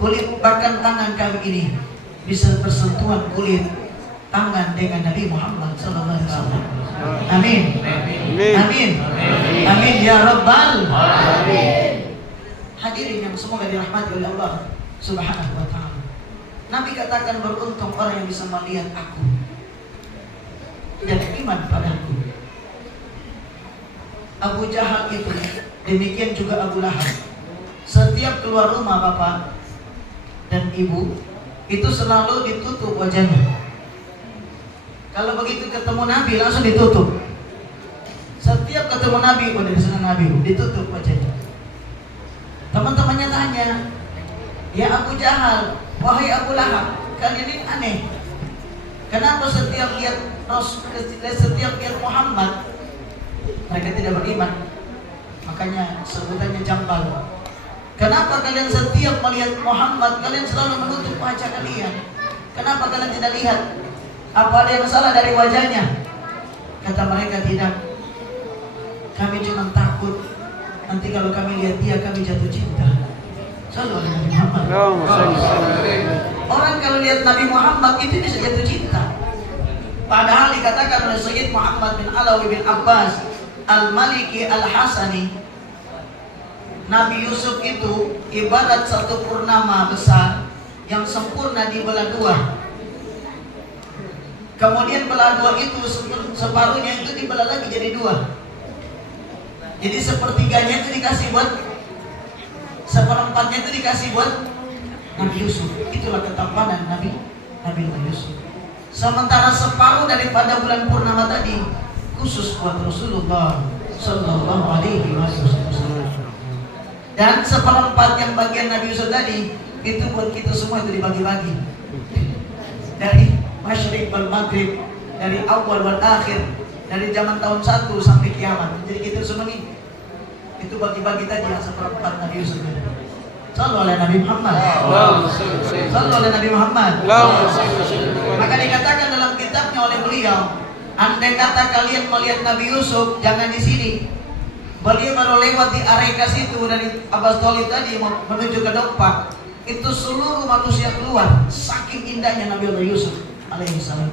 kulit bahkan tangan kami ini bisa bersentuhan kulit tangan dengan Nabi Muhammad sallallahu alaihi wasallam. Amin. Amin. Amin ya rabbal alamin. Hadirin yang semoga dirahmati oleh Allah Subhanahu wa taala. Nabi katakan beruntung orang yang bisa melihat aku dan iman padaku. Abu Jahal itu, demikian juga Abu Lahab. Setiap keluar rumah bapak dan ibu itu selalu ditutup wajahnya. Kalau begitu ketemu Nabi langsung ditutup. Setiap ketemu Nabi, pada sana Nabi ditutup wajahnya. Teman-temannya tanya, ya Abu Jahal, wahai Abu Lahab, kalian ini aneh. Kenapa setiap lihat Muhammad mereka tidak beriman? Makanya sebutannya jambal. Kenapa kalian setiap melihat Muhammad kalian selalu menutup wajah kalian? Kenapa kalian tidak lihat? Apa ada yang salah dari wajahnya? Kata mereka, tidak. Kami cuma takut nanti kalau kami lihat dia kami jatuh cinta. Sallallahu alaihi Muhammad. Orang kalau lihat Nabi Muhammad itu bisa jatuh cinta. Padahal dikatakan oleh Sayyid Muhammad bin Alawi bin Abbas Al-Maliki Al-Hasani, Nabi Yusuf itu ibarat satu purnama besar yang sempurna dibelah dua. Kemudian belah dua itu separuhnya itu dibelah lagi jadi dua. Jadi sepertiganya itu dikasih buat, seperempatnya itu dikasih buat Nabi Yusuf. Itulah ketampanan Nabi Yusuf. Sementara separuh daripada bulan purnama tadi khusus buat Rasulullah Sallallahu Alaihi Wasallam. Dan seperempat yang bagian Nabi Yusuf tadi itu buat kita semua, itu dibagi-bagi dari masyriq wal maghrib, dari awal wal akhir, dari zaman tahun 1 sampai kiamat. Jadi kita semua ini itu bagi-bagi tadi yang seperempat Nabi Yusuf. Sallallahu alaihi Nabi Muhammad. Sallallahu alaihi Nabi Muhammad. Maka dikatakan dalam kitabnya oleh beliau, andai kata kalian melihat Nabi Yusuf, jangan di sini. Beliau baru lewat di Areka situ dari Abbas Thalib tadi menuju ke Dokpak. Itu seluruh manusia keluar, saking indahnya Nabi Allah Yusuf alaihissalam.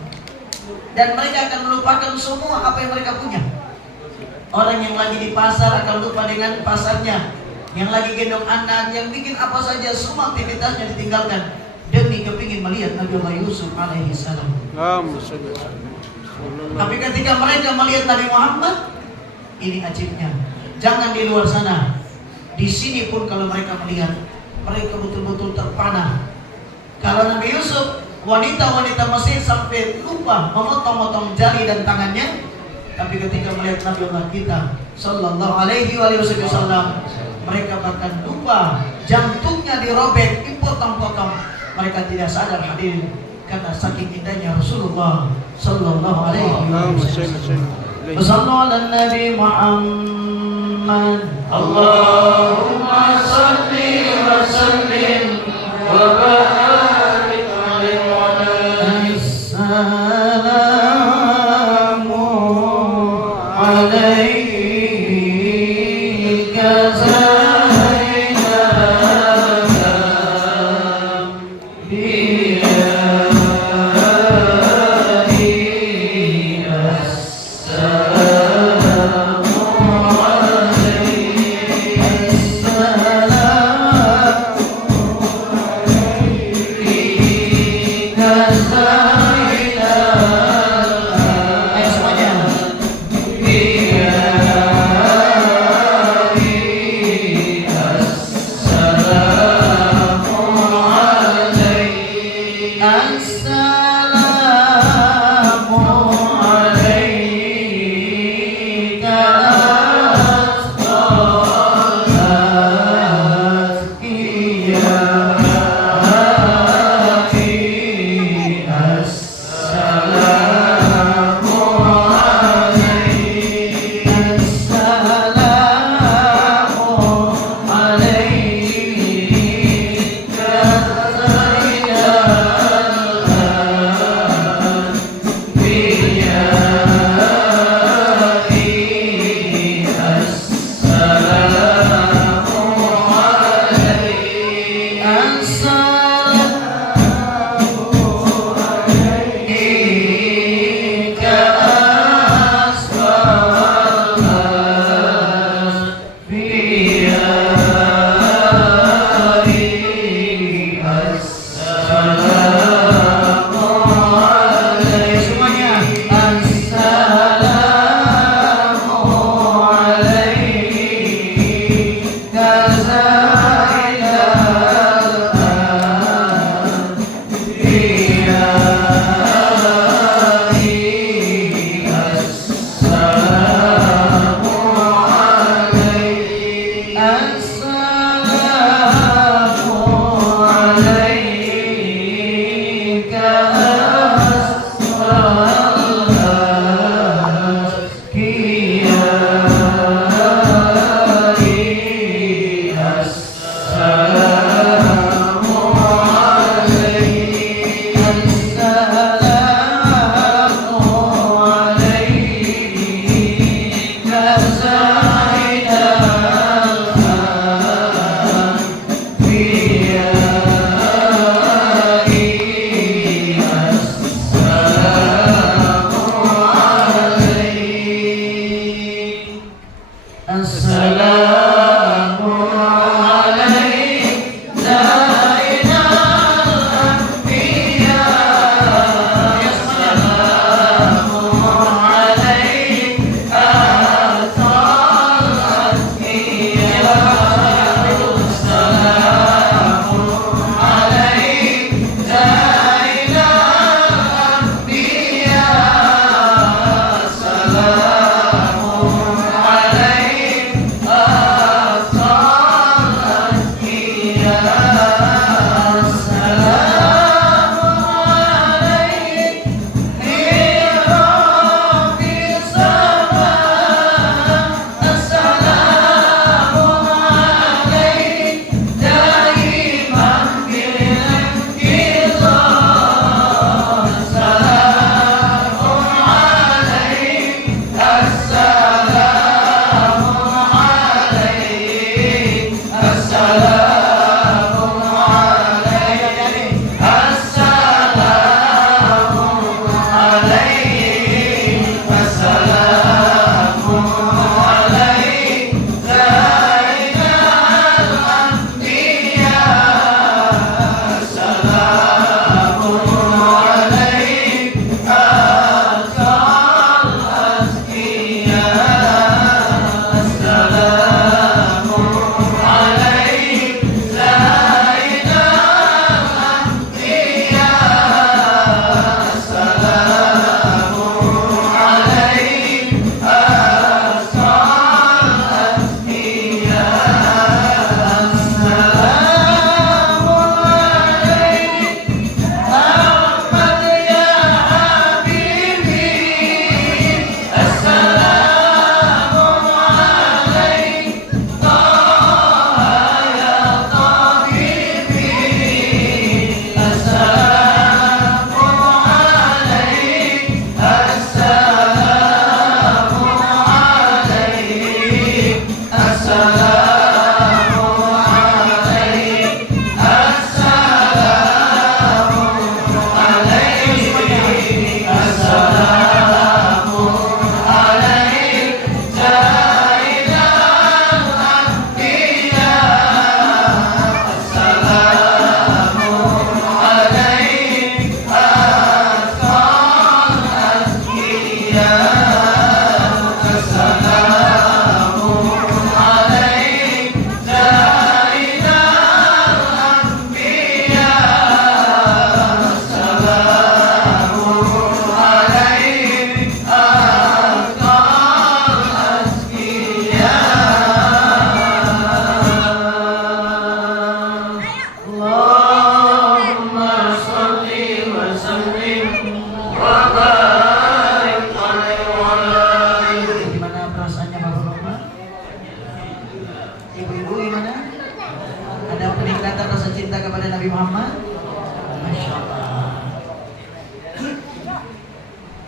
Dan mereka akan melupakan semua apa yang mereka punya. Orang yang lagi di pasar akan lupa dengan pasarnya, yang lagi gendong anak, yang bikin apa saja, semua aktivitasnya ditinggalkan demi kepingin melihat Nabi Allah Yusuf alaihissalam. Tapi ketika mereka melihat Nabi Muhammad, ini ajibnya. Jangan di luar sana, di sini pun kalau mereka melihat, mereka betul-betul terpana. Kalau Nabi Yusuf, wanita-wanita Mesir sampai lupa memotong-motong jari dan tangannya. Tapi ketika melihat Nabi Allah kita Sallallahu Alaihi Wasallam, mereka bahkan lupa, jantungnya dirobek, dipotong-potong. Mereka tidak sadar hadirin, karena saking indahnya Rasulullah Sallallahu Alaihi Wasallam. Sallu ala Nabi Muhammad. Allahumma salli wa sallim wa barik alaihi. Assalamu alaika sayyidina biyadi assalamu alaika sayyidina. Ayo semuanya.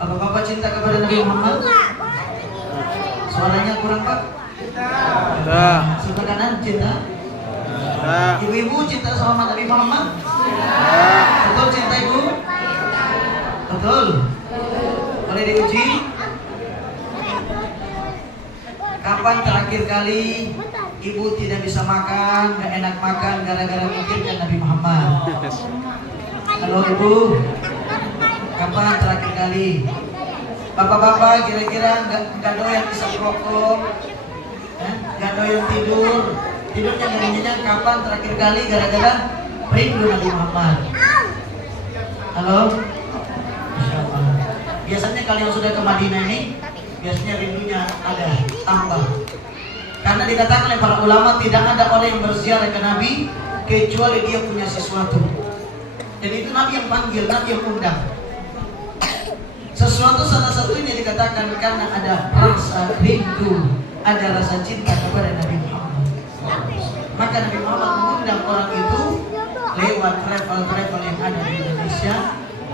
Bapak-bapak cinta kepada Nabi Muhammad? Suaranya kurang Pak? Ya. Sebelah kanan cinta? Ya. Ibu-ibu cinta sama Nabi Muhammad? Ya. Betul cinta ibu? Betul? Boleh diuji? Kapan terakhir kali ibu tidak bisa makan, gak enak makan gara-gara mikirkan Nabi Muhammad? Halo ibu, kapan terakhir kali? Bapak-bapak kira-kira gak doyan isap rokok, gak doyan tidurnya gak nyenyak, kapan terakhir kali gara-gara rindu Nabi Muhammad? Halo? Masya Allah. Biasanya kalau yang sudah ke Madinah ini, biasanya rindunya ada tambah. Karena dikatakan oleh para ulama tidak ada orang yang berziarah ke Nabi kecuali dia punya sesuatu. Dan itu Nabi yang panggil, Nabi yang undang. Sesuatu salah satunya dikatakan karena ada rasa rindu, ada rasa cinta kepada Nabi Muhammad. Maka Nabi Muhammad mengundang orang itu lewat travel-travel yang ada di Indonesia,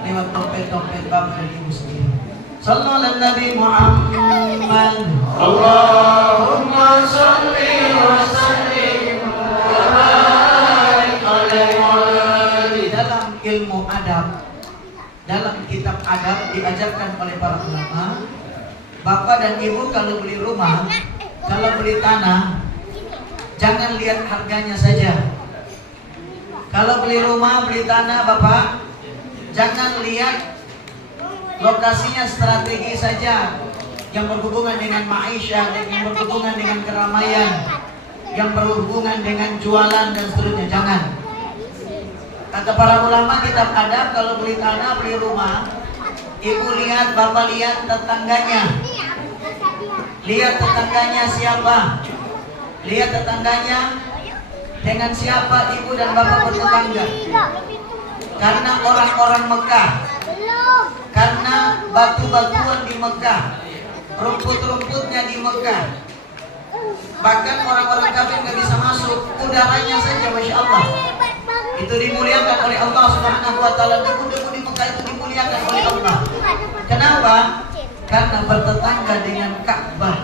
lewat dompet-dompet bapak dan ibu sendiri. Sallallahu alaihi Nabi Muhammad. Allahumma salli wa sallim wa barik alaihi. Dalam ilmu adab, dalam kitab adab diajarkan oleh para ulama, bapak dan ibu kalau beli rumah, kalau beli tanah, jangan lihat harganya saja. Kalau beli rumah, beli tanah, bapak, jangan lihat lokasinya strategi saja yang berhubungan dengan maisha, yang berhubungan dengan keramaian, yang berhubungan dengan jualan dan seterusnya. Jangan. Kata para ulama kitab adab, kalau beli tanah, beli rumah, ibu lihat, bapak lihat tetangganya. Lihat tetangganya siapa? Lihat tetangganya dengan siapa ibu dan bapak bertetangga. Karena orang-orang Mekah, karena batu-batuan di Mekah, rumput-rumputnya di Mekah, bahkan orang-orang kafir nggak bisa masuk, udaranya saja Masya Allah itu dimuliakan oleh Allah Subhanahu wa Ta'ala. Debu-debu di Mekah itu dimuliakan oleh Allah. Kenapa? Karena bertetangga dengan Ka'bah,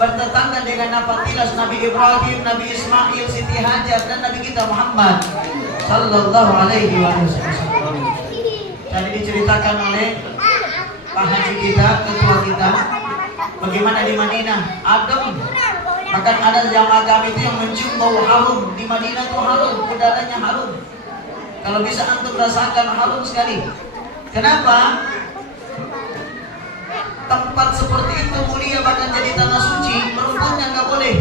bertetangga dengan Nafatilas Nabi Ibrahim, Nabi Ismail, Siti Hajar, dan Nabi kita Muhammad Sallallahu Alaihi Wasallam. Tadi diceritakan oleh Pak Haji kita, ketua kita, bagaimana di Madinah adem. Bahkan ada jamaah kami itu yang mencium bau harum. Di Madinah itu harum, udaranya harum. Kalau bisa antum rasakan harum sekali. Kenapa? Tempat seperti itu mulia, bahkan jadi tanah suci. Rumputnya nggak boleh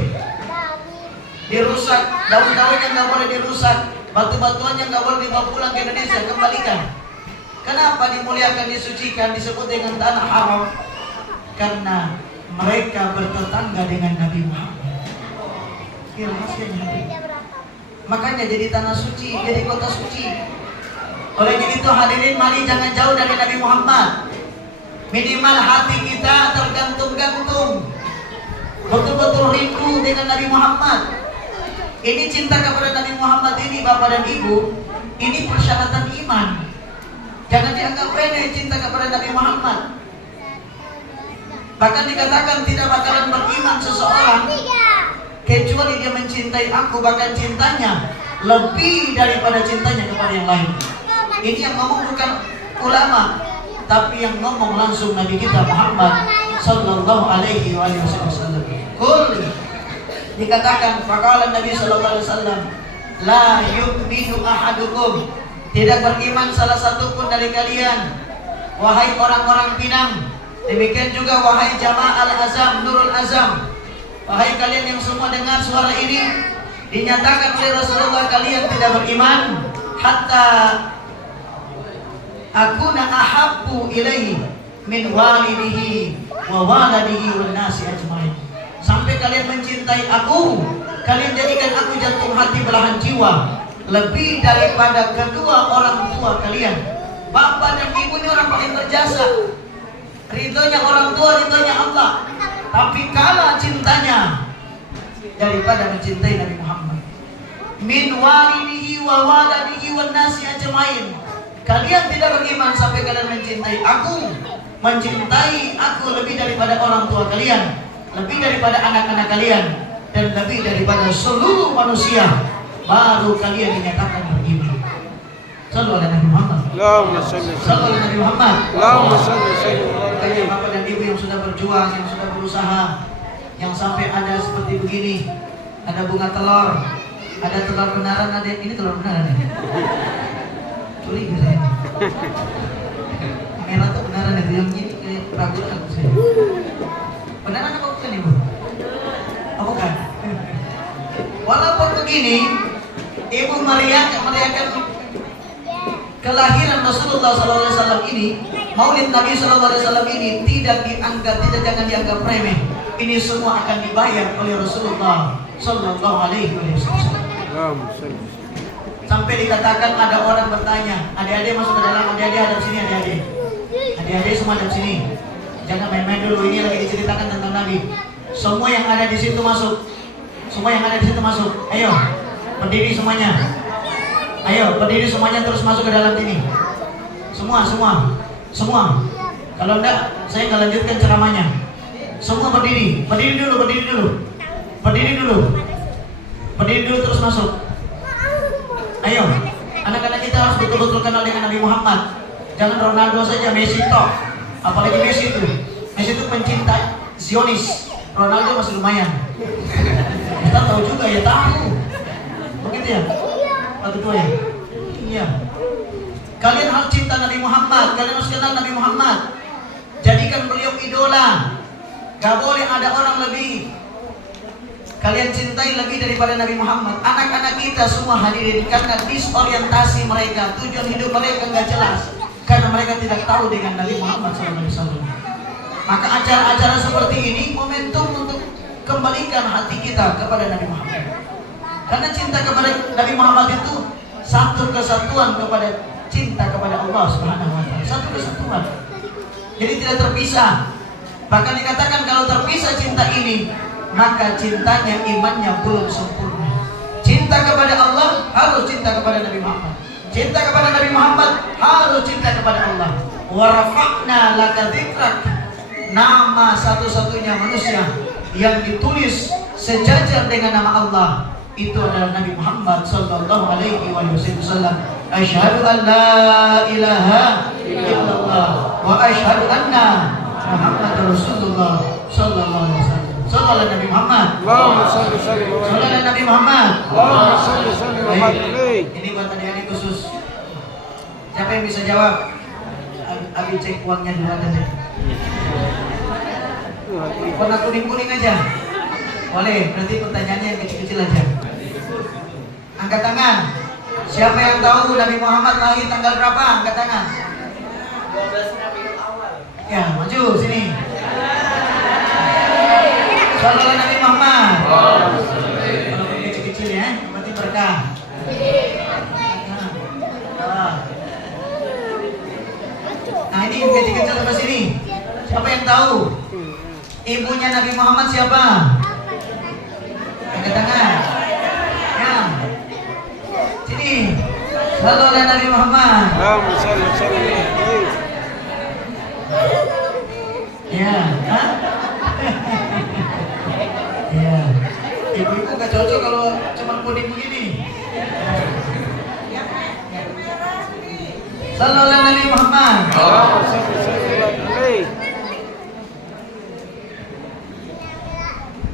dirusak, daun-daunnya nggak boleh dirusak, batu-batuannya nggak boleh dibawa pulang ke Indonesia, kembalikan. Kenapa dimuliakan, disucikan, disebut dengan tanah haram? Karena mereka bertetangga dengan Nabi Muhammad. Makanya jadi tanah suci, jadi kota suci. Oleh itu hadirin, mari jangan jauh dari Nabi Muhammad. Minimal hati kita tergantung-gantung, betul-betul rindu dengan Nabi Muhammad. Ini cinta kepada Nabi Muhammad ini, bapak dan ibu, ini persyaratan iman. Jangan dianggap remeh cinta kepada Nabi Muhammad. Bahkan dikatakan tidak bakalan beriman seseorang kecuali dia mencintai aku, bahkan cintanya lebih daripada cintanya kepada yang lain. Ini yang ngomong bukan ulama, tapi yang ngomong langsung Nabi kita Muhammad Sallallahu Alaihi Wasallam. Kul dikatakan, faqala Nabi Sallallahu Alaihi Wasallam, la yu'minu ahadukum, tidak beriman salah satu pun dari kalian, wahai orang-orang Pinang. Demikian juga wahai jamaah Al-Azam, Nurul Azam, wahai kalian yang semua dengar suara ini, dinyatakan oleh Rasulullah kalian tidak beriman hatta akuna ahabbu ilaihi min walidihi wa waladihi wan nasi ajmain. Sampai kalian mencintai aku, kalian jadikan aku jantung hati belahan jiwa, lebih daripada kedua orang tua kalian. Bapak dan ibu ini orang paling berjasa. Ridhonya orang tua, ridhonya Allah. Tapi kalah cintanya daripada mencintai Nabi Muhammad. Min walidihi wa waladihi wan nasi ajmain. kalian tidak beriman sampai kalian mencintai aku lebih daripada orang tua kalian, lebih daripada anak-anak kalian, dan lebih daripada seluruh manusia, baru kalian dinyatakan beriman. Sallu ala Nabi Muhammad. Allahumma salli Sallu ala Nabi Muhammad. Allahumma salli sallim wa Makanya barik. bapak dan ibu yang sudah berjuang, yang sudah berusaha, yang sampai ada seperti begini, ada bunga telur, ada telur benaran, ada ini telur benaran ya? Curiga saya ini. Merah tuh benaran itu, yang ini kayak raguan aku saya. Benaran apa bukan ibu? Oh bukan. Walaupun begini, ibu meriakan kelahiran Rasulullah SAW ini, Maulid Nabi SAW ini jangan dianggap remeh. Ini semua akan dibayar oleh Rasulullah SAW. Allahumma salli. Sampai dikatakan ada orang bertanya, adik-adik masuk ke dalam, adik-adik hadap sini, adik-adik semua hadap sini. Jangan main-main dulu, ini lagi diceritakan tentang Nabi. Semua yang ada di situ masuk. Semua yang ada di situ masuk. Ayo, berdiri semuanya. Ayo, berdiri semuanya terus masuk ke dalam sini. Semua. Kalau enggak, saya nggak lanjutkan ceramahnya. Semua berdiri dulu terus masuk. Ayo, anak-anak kita harus betul-betul kenal dengan Nabi Muhammad. Jangan Ronaldo saja, Messi toh. Apalagi Messi itu pencinta Zionis. Ronaldo masih lumayan. Kita tahu juga ya, tahu. Begitu ya? Pak Ketua ya? Iya. Kalian harus cinta Nabi Muhammad, kalian harus kenal Nabi Muhammad. Jadikan beliau idola. Gak boleh ada orang lebih. Kalian cintai lebih daripada Nabi Muhammad. Anak-anak kita semua hadirin, karena disorientasi mereka, tujuan hidup mereka nggak jelas, karena mereka tidak tahu dengan Nabi Muhammad SAW. Maka acara-acara seperti ini momentum untuk kembalikan hati kita kepada Nabi Muhammad. Karena cinta kepada Nabi Muhammad itu satu kesatuan kepada cinta kepada Allah Subhanahu wa taala. Satu kesatuan. Jadi tidak terpisah. Bahkan dikatakan kalau terpisah cinta ini, maka cintanya, imannya belum sempurna. Cinta kepada Allah harus cinta kepada Nabi Muhammad. Cinta kepada Nabi Muhammad harus cinta kepada Allah. Wa rafa'na laka dzikrak. Nama satu-satunya manusia yang ditulis sejajar dengan nama Allah itu adalah Nabi Muhammad sallallahu alaihi wasallam. Asyhadu an la ilaha illallah wa asyhadu anna Muhammadar Rasulullah sallallahu alaihi wasallam. Sallallahu Nabi Muhammad. Allahumma salli sallim wa barik. Sallallahu Nabi Muhammad. Allahumma salli sallim wa barik. Ini buat adik-adik khusus. Siapa yang bisa jawab? Abi cek uangnya dulu ada deh. Warna kuning-kuning aja. Boleh, berarti pertanyaannya yang kecil-kecil aja. Angkat tangan. Siapa yang tahu Nabi Muhammad lahir tanggal berapa? Angkat tangan. 12 Rabiul Awal. Ya, maju sini. Sallallahu Nabi Muhammad. Kalau kecil-kecil ya, berarti berkah. Nah ini yang kecil-kecil sampai sini. Siapa yang tahu? Ibunya Nabi Muhammad siapa? Angkat tangan. Ya. Sini. Sallallahu Nabi Muhammad. Allahumma salli sallim wa barik. Ya, hah? Ya. Ibu-ibu gak cocok kalau cuma kuning begini. Sallallahu Nabi Muhammad. Allahumma salli sallim wa barik.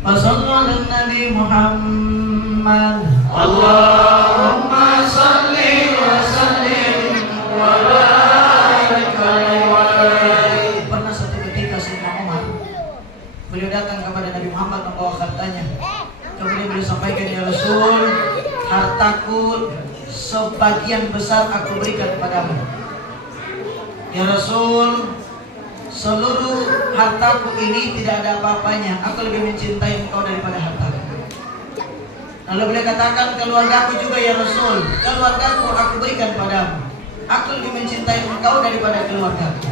Sallallahu Nabi Muhammad. Allahumma salli wa sallim wa barik alaihi. Pernah satu ketika Sayyidina Umar, beliau datang kepada Nabi Muhammad membawa hartanya. Kemudian beliau sampaikan, ya Rasul, hartaku sebagian besar aku berikan kepadamu. Ya Rasul, seluruh hartaku ini tidak ada apa-apanya. Aku lebih mencintai engkau daripada hartaku. Lalu beliau katakan, keluargaku juga ya Rasul, keluargaku aku berikan padamu. Aku lebih mencintai engkau daripada keluargaku.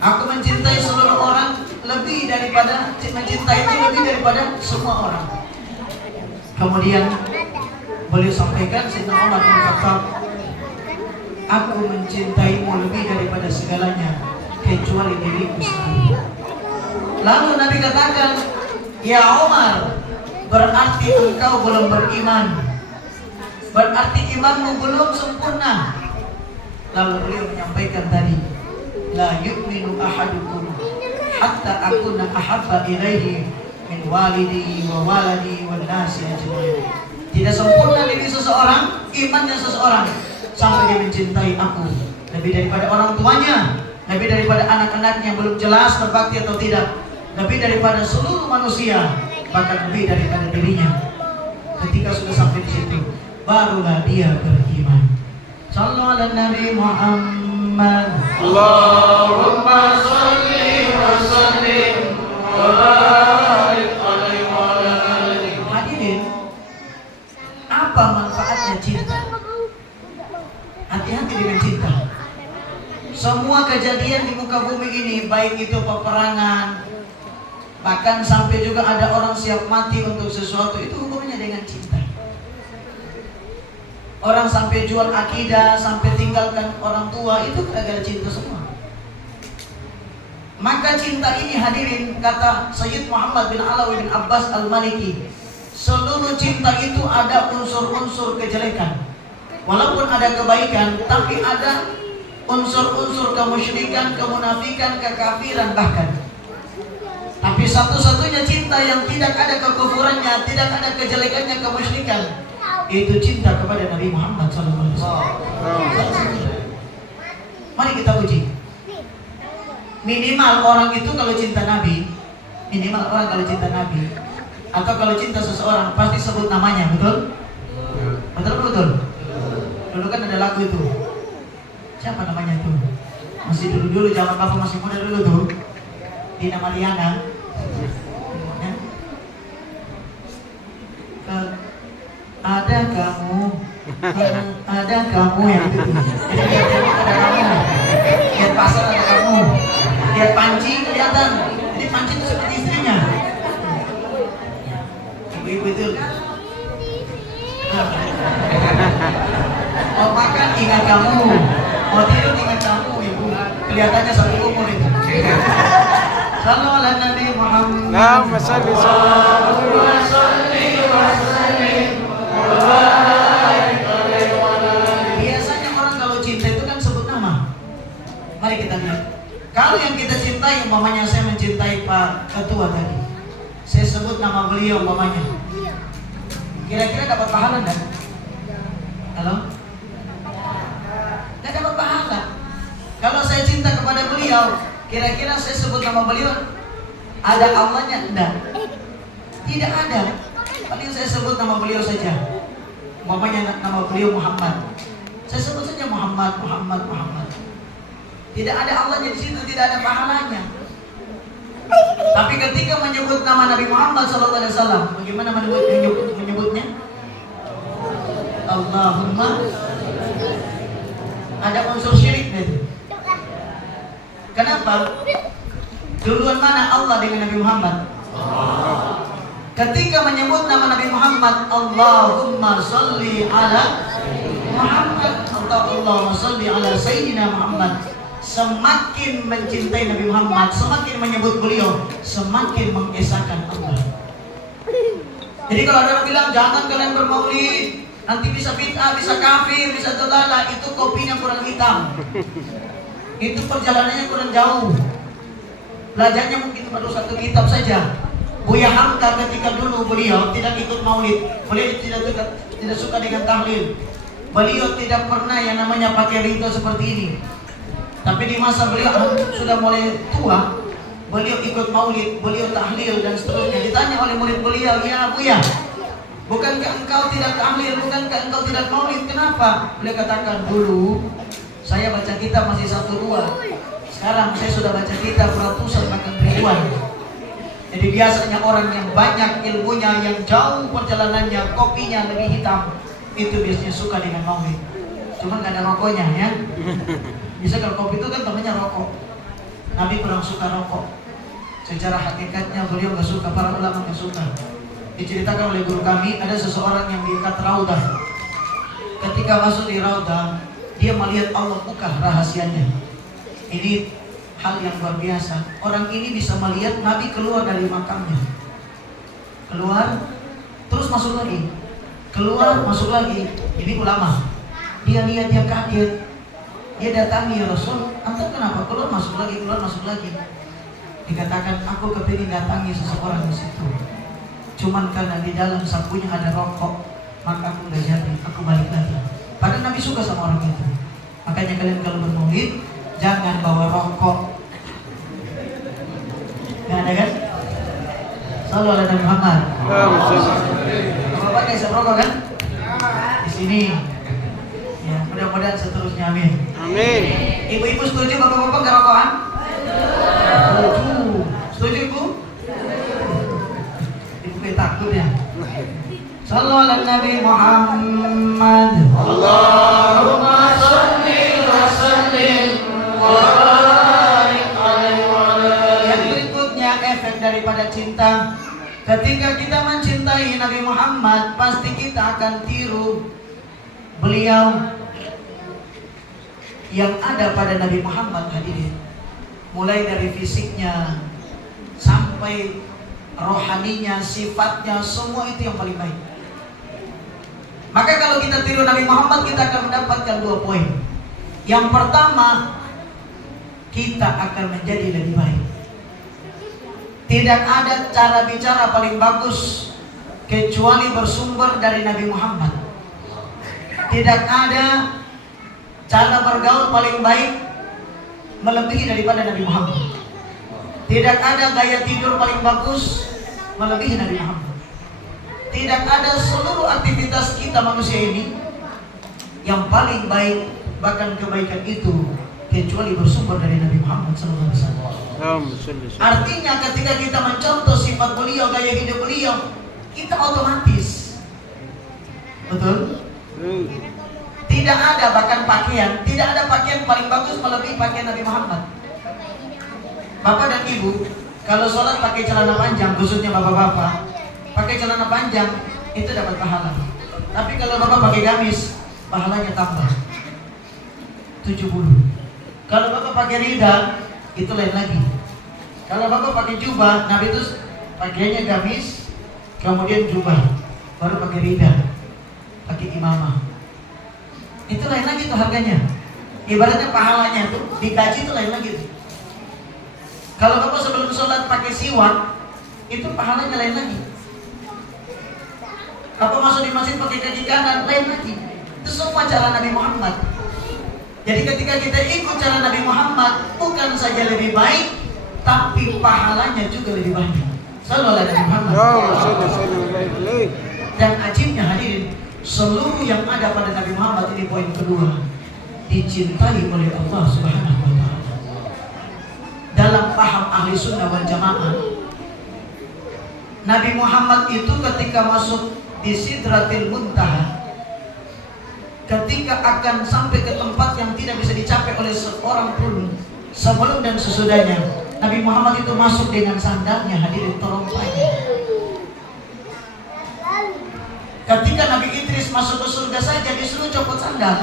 Aku mencintai seluruh orang lebih daripada daripada semua orang. Kemudian beliau sampaikan, Sayyidina Umar bin Khattab, aku mencintaimu lebih daripada segalanya kecuali diriku sendiri. Lalu Nabi katakan, ya Umar, berarti engkau belum beriman, berarti imanmu belum sempurna. Lalu beliau menyampaikan tadi, la yu'minu ahadukum hatta akuna ahabba ilaihi min walidi wa waladi wan nasi ajmain. Tidak sempurna diri seseorang, imannya seseorang, sampai dia mencintai aku lebih daripada orang tuanya, lebih daripada anak-anaknya yang belum jelas berbakti atau tidak, lebih daripada seluruh manusia, bahkan lebih daripada dirinya. Ketika sudah sampai di situ, barulah dia beriman. Sallallahu ala Nabi Muhammad. Allahumma salli wa sallim wa barik alaihi wa ala alihi. Hadirin, apa manfaatnya cinta? Hati-hati dengan cinta. Semua kejadian di muka bumi ini, baik itu peperangan, bahkan sampai juga ada orang siap mati untuk sesuatu, itu hubungannya dengan cinta. Orang sampai jual akidah, sampai tinggalkan orang tua, itu gara-gara cinta semua. Maka cinta ini hadirin, kata Sayyid Muhammad bin Alawi bin Abbas Al-Maliki, seluruh cinta itu ada unsur-unsur kejelekan. Walaupun ada kebaikan, tapi ada unsur-unsur kemusyrikan, kemunafikan, kekafiran bahkan. Tapi satu-satunya cinta yang tidak ada kekufurannya, tidak ada kejelekannya, kemusyrikan, itu cinta kepada Nabi Muhammad SAW. Mari kita uji. Minimal orang itu kalau cinta Nabi, minimal orang kalau cinta Nabi, atau kalau cinta seseorang pasti sebut namanya, betul? Betul? Dulu kan ada lagu itu. Siapa namanya itu? Masih dulu zaman bapak masih muda dulu tuh. Dina Mariana. Ya. Ada kamu yang itu. Jadi ada kamu. Lihat pasar ada kamu. Lihat panci kelihatan. Jadi panci itu seperti istrinya. Ibu-ibu itu. Mau makan ingat kamu, mau tidur ingat kamu, ibu. Kelihatannya satu umur itu. Sallallahu ala Nabi Muhammad. Allahumma salli wa sallim wa barik alaihi wa ala alihi. Biasanya orang kalau cinta itu kan sebut nama. Mari kita lihat. Kalau yang kita cintai, umpamanya saya mencintai Pak Ketua tadi, saya sebut nama beliau umpamanya, kira-kira dapat pahala enggak? Halo? Enggak dapat pahala. Kalau saya cinta kepada beliau, kira-kira saya sebut nama beliau, ada Allahnya? Enggak. Tidak ada. Paling saya sebut nama beliau saja. Umpamanya nama beliau Muhammad. Saya sebut saja Muhammad. Tidak ada Allahnya di situ, tidak ada pahalanya. Tapi ketika menyebut nama Nabi Muhammad SAW, bagaimana menyebutnya? Allahumma, ada unsur syirik itu. Kenapa? Duluan mana Allah dengan Nabi Muhammad? Ketika menyebut nama Nabi Muhammad, Allahumma salli ala Muhammad atau Allahumma salli ala Sayyidina Muhammad, semakin mencintai Nabi Muhammad, semakin menyebut beliau, semakin mengesahkan Allah. Jadi kalau ada orang bilang jangan kalian bermaulid, nanti bisa bid'ah, bisa kafir, bisa dolala, itu kopinya kurang hitam, itu perjalanannya kurang jauh, belajarnya mungkin baru satu kitab saja. Buya Hamka ketika dulu beliau tidak ikut maulid, beliau tidak suka dengan tahlil, beliau tidak pernah yang namanya pakai rito seperti ini. Tapi di masa beliau sudah mulai tua, beliau ikut maulid, beliau tahlil dan seterusnya. Ditanya oleh murid beliau, ya Buya, bukankah engkau tidak tahlil, bukankah engkau tidak maulid, kenapa? Beliau katakan, dulu saya baca kitab masih 1-2, sekarang saya sudah baca kitab ratusan bahkan ribuan. Jadi biasanya orang yang banyak ilmunya, yang jauh perjalanannya, kopinya lebih hitam, itu biasanya suka dengan maulid. Cuma gak ada rokoknya ya. Bisa kalau kopi itu kan temannya rokok. Nabi kurang suka rokok. Secara hakikatnya beliau gak suka, para ulama gak suka. Diceritakan oleh guru kami, ada seseorang yang diikat raudah. Ketika masuk di raudah, dia melihat Allah buka rahasianya. Ini hal yang luar biasa. Orang ini bisa melihat Nabi keluar dari makamnya, keluar terus masuk lagi, keluar masuk lagi. Ini ulama. Dia lihat, dia kaget, dia datangi, ya Rasul, antum kenapa keluar masuk lagi, keluar masuk lagi? Dikatakan, aku kepingin datangi seseorang di situ, cuman karena di dalam sakunya ada rokok, maka aku nggak jadi, aku balik lagi. Padahal Nabi suka sama orang itu. Makanya kalian kalau bermaulid jangan bawa rokok. Nggak ada kan? Sallallahu alaihi Muhammad. Bapak kayak isap rokok kan? Di sini. Ya, mudah-mudahan seterusnya, amin. Amin. Ibu-ibu setuju bapak-bapak kerokokan? Setuju. Setuju ibu? Ibu kayak takut ya. Sallallahu alaihi Nabi Muhammad. Allahumma shalli wa sallim wa barik alaihi wa ala. Yang berikutnya efek daripada cinta. Ketika kita mencintai Nabi Muhammad, pasti kita akan tiru beliau. Yang ada pada Nabi Muhammad, hadirin, mulai dari fisiknya sampai rohaninya, sifatnya, semua itu yang paling baik. Maka kalau kita tiru Nabi Muhammad, kita akan mendapatkan 2 poin. Yang pertama, kita akan menjadi lebih baik. Tidak ada cara bicara paling bagus kecuali bersumber dari Nabi Muhammad. Tidak ada cara bergaul paling baik melebihi daripada Nabi Muhammad. Tidak ada gaya tidur paling bagus melebihi Nabi Muhammad. Tidak ada seluruh aktivitas kita manusia ini yang paling baik, bahkan kebaikan itu, kecuali bersumber dari Nabi Muhammad SAW. Artinya ketika kita mencontoh sifat beliau, gaya hidup beliau, kita otomatis, betul? Tidak ada bahkan pakaian, tidak ada pakaian paling bagus melebihi pakaian Nabi Muhammad. Bapak dan ibu, kalau sholat pakai celana panjang, khususnya bapak-bapak, pakai celana panjang itu dapat pahala. Tapi kalau bapak pakai gamis, pahalanya tambah 70. Kalau bapak pakai rida, itu lain lagi. Kalau bapak pakai jubah, Nabi itu pakaiannya gamis, kemudian jubah, baru pakai rida, pakai imamah. Itu lain lagi tuh harganya. Ibaratnya pahalanya tuh digaji itu lain lagi tuh. Kalau bapak sebelum sholat pakai siwak, itu pahalanya lain lagi. Bapak masuk di masjid pakai kaki kanan, lain lagi. Itu semua cara Nabi Muhammad. Jadi ketika kita ikut cara Nabi Muhammad, bukan saja lebih baik, tapi pahalanya juga lebih banyak. Sallallahu alaihi Muhammad. Dan ajibnya hadirin, seluruh yang ada pada Nabi Muhammad, ini poin kedua, dicintai oleh Allah Subhanahu wa ta'ala. Dalam paham ahli sunnah wal jamaah, Nabi Muhammad itu ketika masuk di Sidratil Muntaha, ketika akan sampai ke tempat yang tidak bisa dicapai oleh seorang pun sebelum dan sesudahnya, Nabi Muhammad itu masuk dengan sandalnya, hadirin, terompahnya. Ketika Nabi Idris masuk ke surga saja disuruh copot sandal,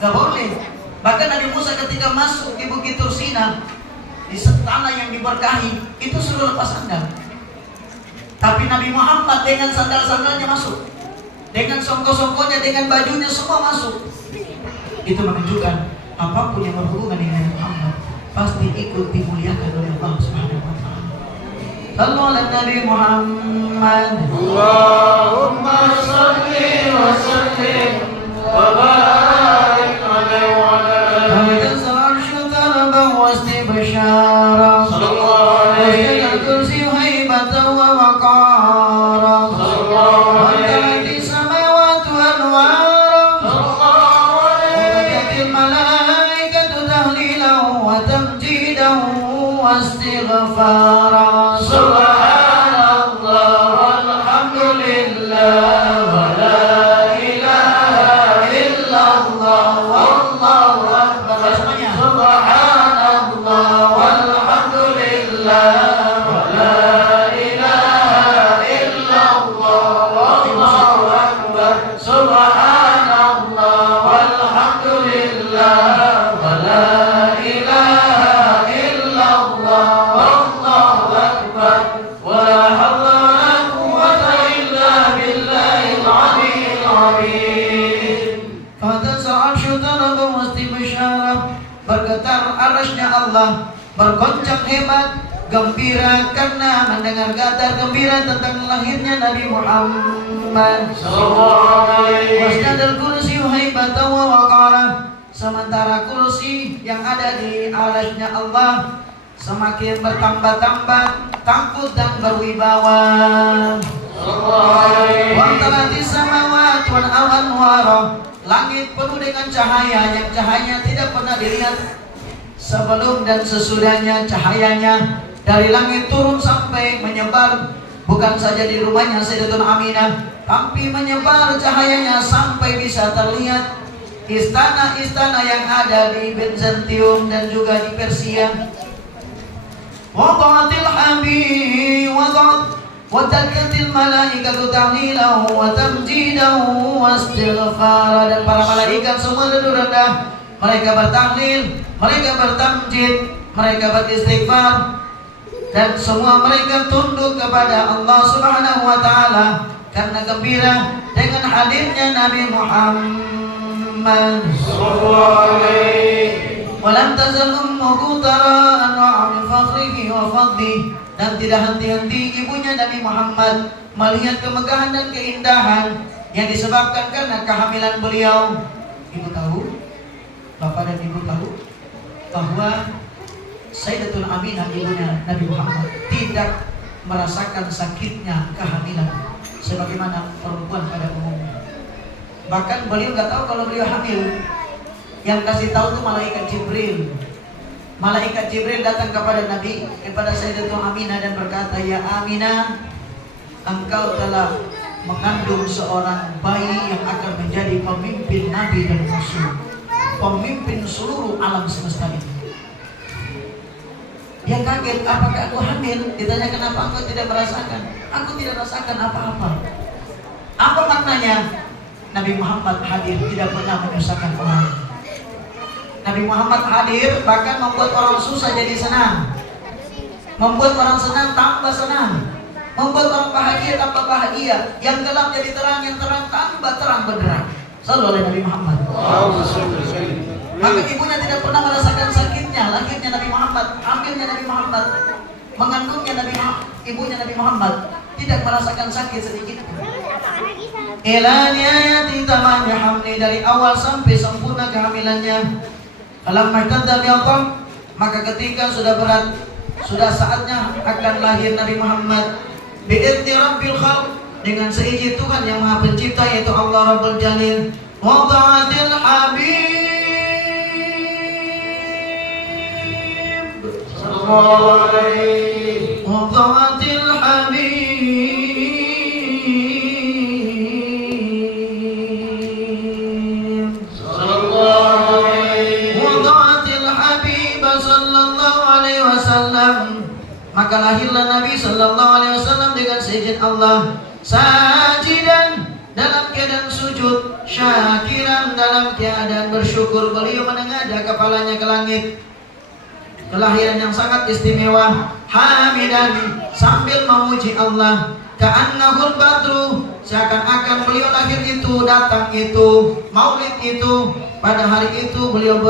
gak boleh. Bahkan Nabi Musa ketika masuk di Bukit Tursina, di tanah yang diberkahi, itu suruh lepas sandal. Tapi Nabi Muhammad dengan sandal-sandalnya masuk, dengan songkok-songkoknya, dengan bajunya, semua masuk. Itu menunjukkan apapun yang berhubungan dengan Nabi Muhammad pasti ikut dimuliakan oleh Allah Subhanahu wa ta'ala. Sallallahu alaihi Nabi Muhammad. Allahumma shalli wa sallim wa barik alaihi wa ala. Sallallahu alaihi kursi haibatan wa waqara. Sallallahu alaihi samawati wal ardi. Sallallahu alaihi malaikatu tahlilahu wa tamjidahu wa istighfara. Subhanallah walhamdulillah wa la ilaha illallah wallahu akbar. Subhanallah walhamdulillah wa la ilaha illallah wallahu akbar. Subhanallah walhamdulillah yang hebat, gembira karena mendengar kabar gembira tentang lahirnya Nabi Muhammad. Wasnadal kursi haibatan wa waqara. Sementara kursi yang ada di arasnya Allah semakin bertambah-tambah takut dan berwibawa. Wa talatis samawati wal anwara. Langit penuh dengan cahaya yang cahayanya tidak pernah dilihat sebelum dan sesudahnya. Cahayanya dari langit turun sampai menyebar, bukan saja di rumahnya Sayyidatuna Aminah, tapi menyebar cahayanya sampai bisa terlihat istana-istana yang ada di Byzantium dan juga di Persia. Wada'atil habib wa tadkatil malaikatu tahlilahu wa tamjidahu wa istighfara. Dan para malaikat semua rendah, mereka bertahlil, mereka bertamjid, mereka beristighfar, dan semua mereka tunduk kepada Allah Subhanahu wa taala karena gembira dengan hadirnya Nabi Muhammad sallallahu alaihi. Walam tazal ummuhu tara anwa'a min fakhrihi wa fadli. Dan tidak henti-henti ibunya Nabi Muhammad melihat kemegahan dan keindahan yang disebabkan karena kehamilan beliau. Ibu tahu, Bapak dan Ibu tahu bahwa Sayyidatuna Aminah ibunya Nabi Muhammad tidak merasakan sakitnya kehamilan sebagaimana perempuan pada umumnya. Bahkan beliau nggak tahu kalau beliau hamil. Yang kasih tahu itu malaikat Jibril. Malaikat Jibril datang kepada Nabi, kepada Sayyidatuna Aminah dan berkata, "Ya Aminah, engkau telah mengandung seorang bayi yang akan menjadi pemimpin Nabi dan Rasul, pemimpin seluruh alam semesta ini." Dia kaget, apakah aku hamil? Ditanya, kenapa engkau tidak merasakan? Aku tidak merasakan apa-apa. Apa maknanya? Nabi Muhammad hadir, tidak pernah menyusahkan orang. Nabi Muhammad hadir bahkan membuat orang susah jadi senang, membuat orang senang tambah senang, membuat orang bahagia tambah bahagia, yang gelap jadi terang, yang terang tambah terang benderang. Sallallahu alaihi Nabi Muhammad. Maka ibunya tidak pernah merasakan sakitnya lahirnya Nabi Muhammad, hamilnya Nabi Muhammad, mengandungnya Nabi Muhammad, ibunya Nabi Muhammad tidak merasakan sakit sedikit pun. Ila nihayati tamamnya hamli, dari awal sampai sempurna kehamilannya. Falamma irtadda bi'aqam, maka ketika sudah berat, sudah saatnya akan lahir Nabi Muhammad, bi'idzni rabbil khalq, dengan seizin Tuhan yang Maha Pencipta yaitu Allah Rabbul Jalil. Wada'atil habib sallallahu alaihi, wada'atil habib wasallam. Maka lahirlah Nabi sallallahu alaihi wasallam dengan seizin Allah, sajidan, dalam keadaan sujud, syakiran, dalam keadaan bersyukur. Beliau menengadah kepalanya ke langit. Kelahiran yang sangat istimewa. Hamidan, sambil memuji Allah. Ka'annahul badru, seakan-akan beliau lahir itu, datang itu, maulid itu, pada hari itu beliau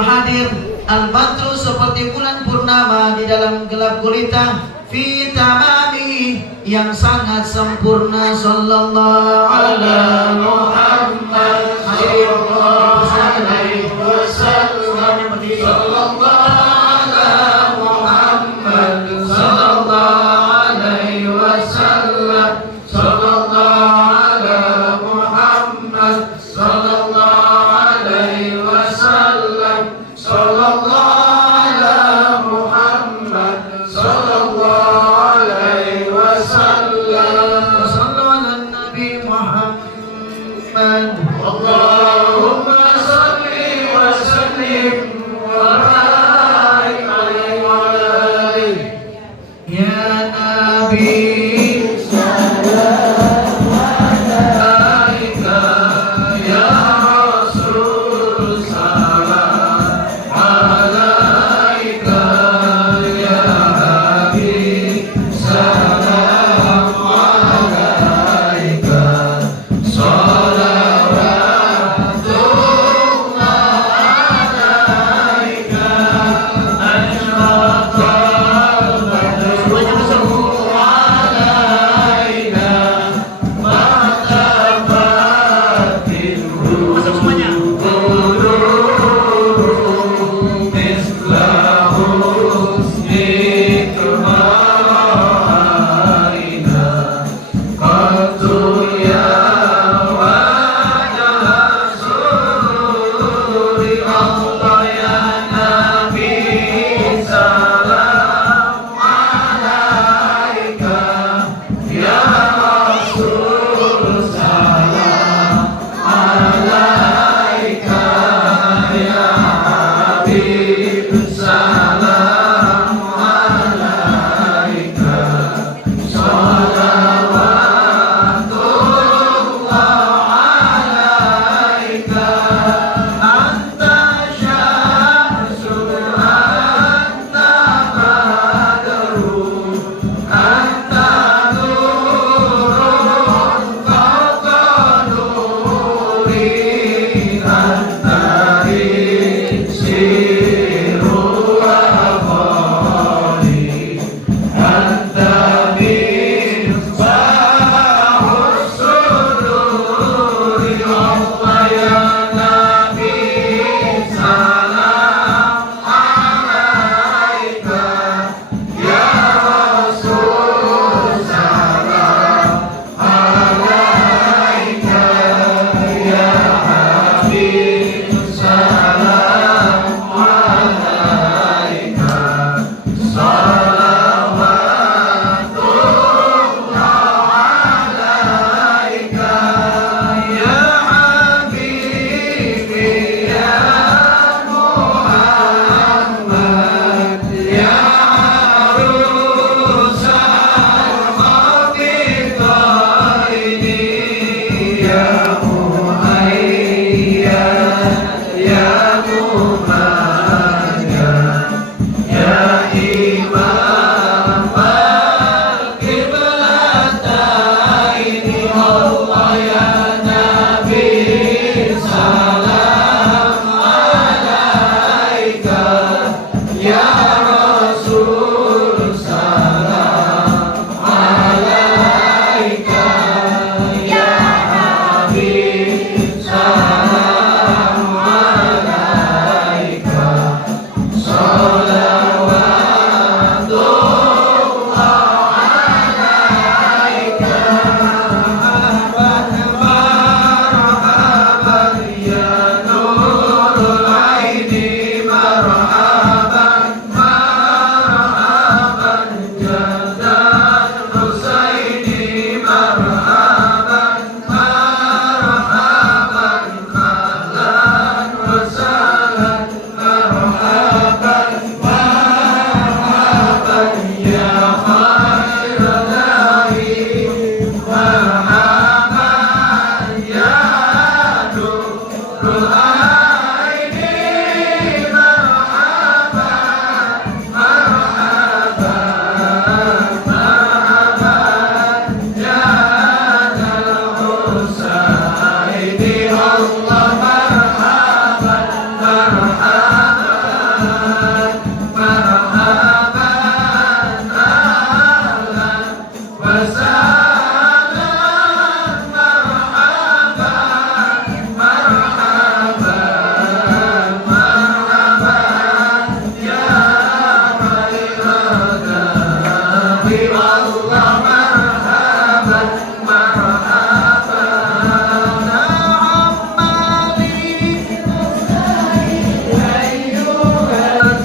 hadir. Al-badru, seperti bulan purnama di dalam gelap gulita, fi tamami, yang sangat sempurna. Sallallahu ala Muhammad sallallahu alaihi wasallam, sallallahu ala Muhammad sallallahu alaihi wasallam, sallallahu ala Muhammad sallallahu alaihi wasallam, sallallahu ala Muhammad sallallahu alaihi wasallam. Sallu ala Nabi Muhammad. Allahumma salli wa sallim wa barik alaihi wa alihi. Ya Nabi salam alaika, ya Rasul salam alaika, ya Habib salam alaika, salawatullah alaika,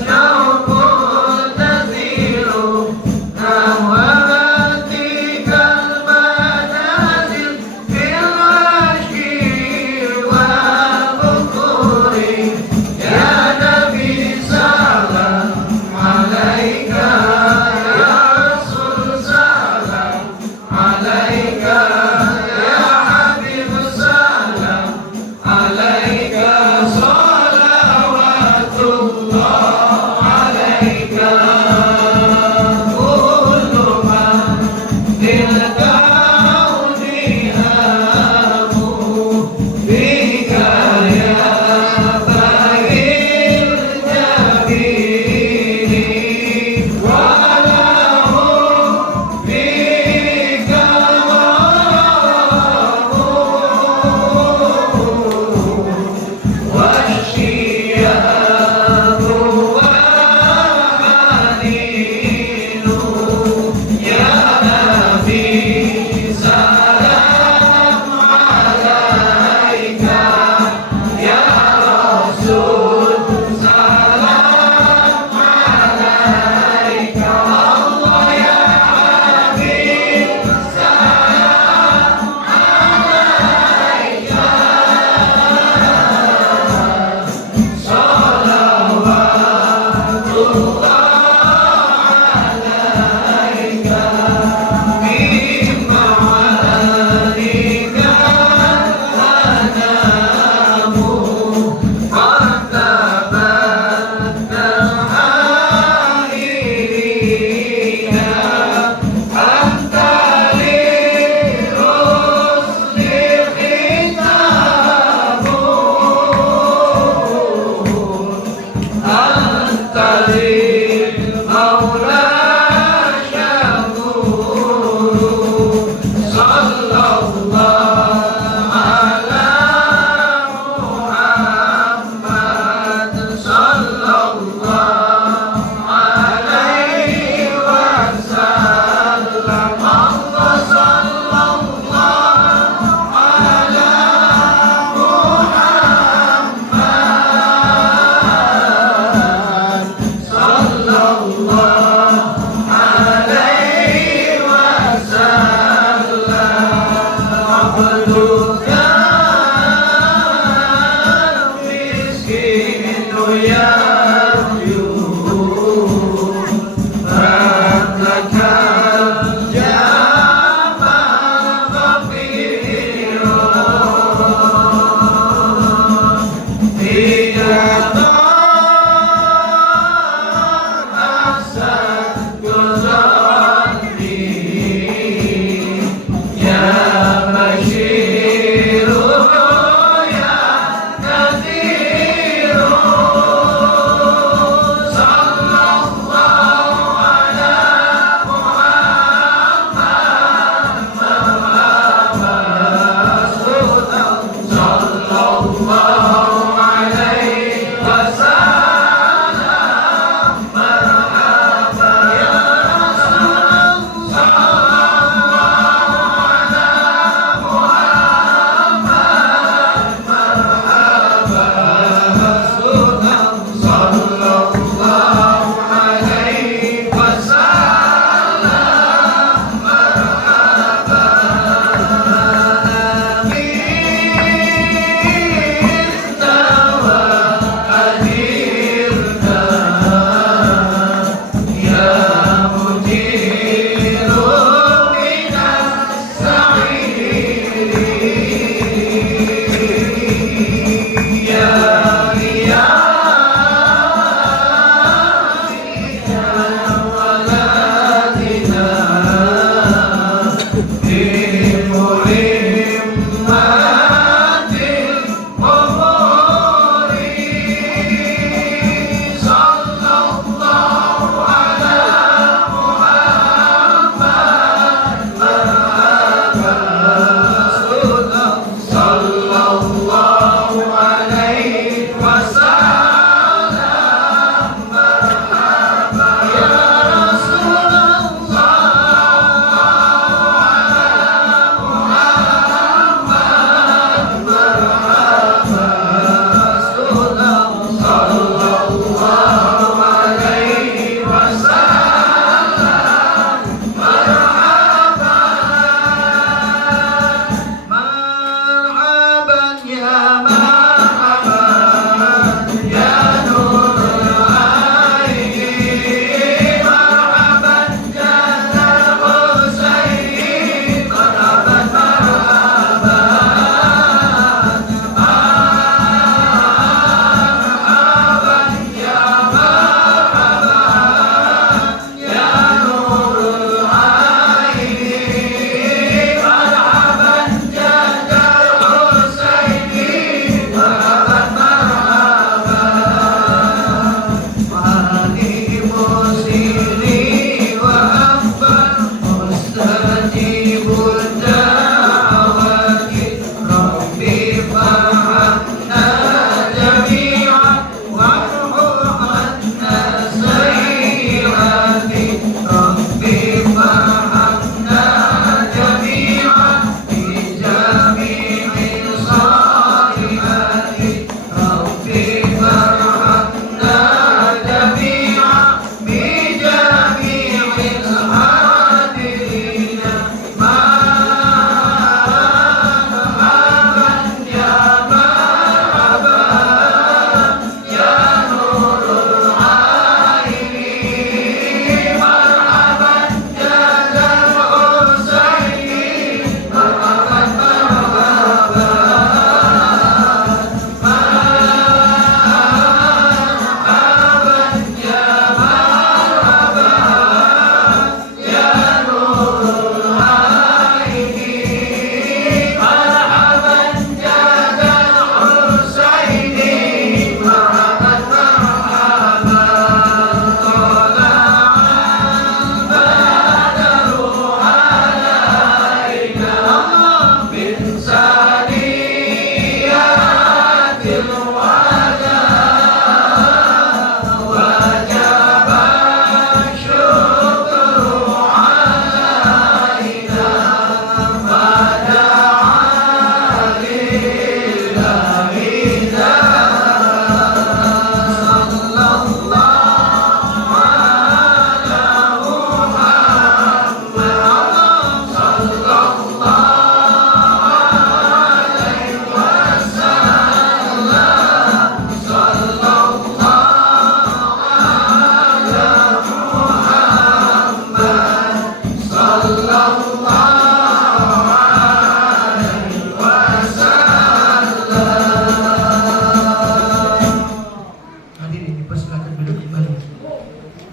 Show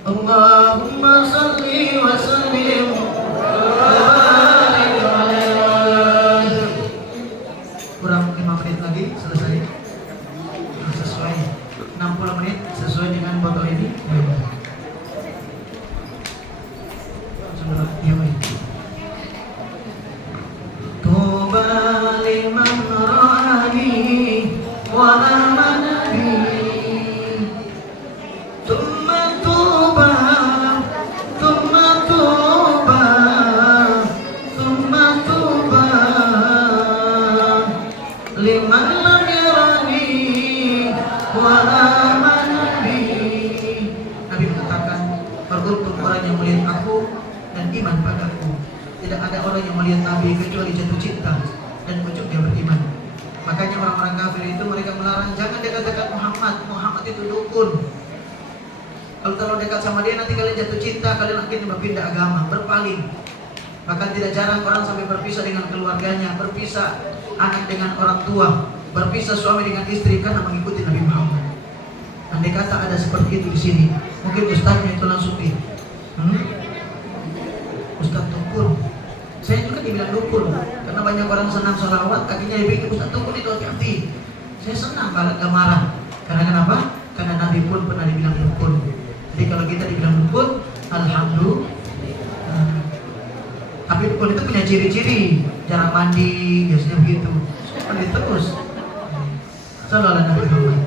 Allahumma salli wa sallim wa barik alaihi. Kurang 5 menit lagi selesai. Sesuai 60 menit sesuai dengan botol ini. Tuba liman ra'ani wa amana bi. Thumma tuba, thumma tuba, thumma tuba liman lam yarani wa amana bi. Nabi mengatakan, beruntung orang yang melihat aku dan iman padaku. Tidak ada orang yang melihat Nabi kecuali jatuh cinta dan ujung dia beriman. Makanya orang-orang kafir itu mereka melarang jangan dekat-dekat Muhammad. Muhammad itu dukun. Kalau terlalu dekat sama dia nanti kalian jatuh cinta, kalian akhirnya berpindah agama, berpaling. Bahkan tidak jarang orang sampai berpisah dengan keluarganya, berpisah anak dengan orang tua, berpisah suami dengan istri karena mengikuti Nabi Muhammad. Andai kata ada seperti itu di sini, mungkin ustaznya itu langsung Ustaz dukun. Saya juga dibilang dukun karena banyak orang senang sholawat, kakinya dibikin Ustaz dukun itu hati-hati. Saya senang banget gak marah. Karena kenapa? Karena Nabi pun pernah dibilang dukun. Jadi kalau kita dibilang dukun, alhamdulillah. Tapi dukun itu punya ciri-ciri, jarang mandi, biasanya begitu. Mandi terus. Sallallahu Nabi Muhammad.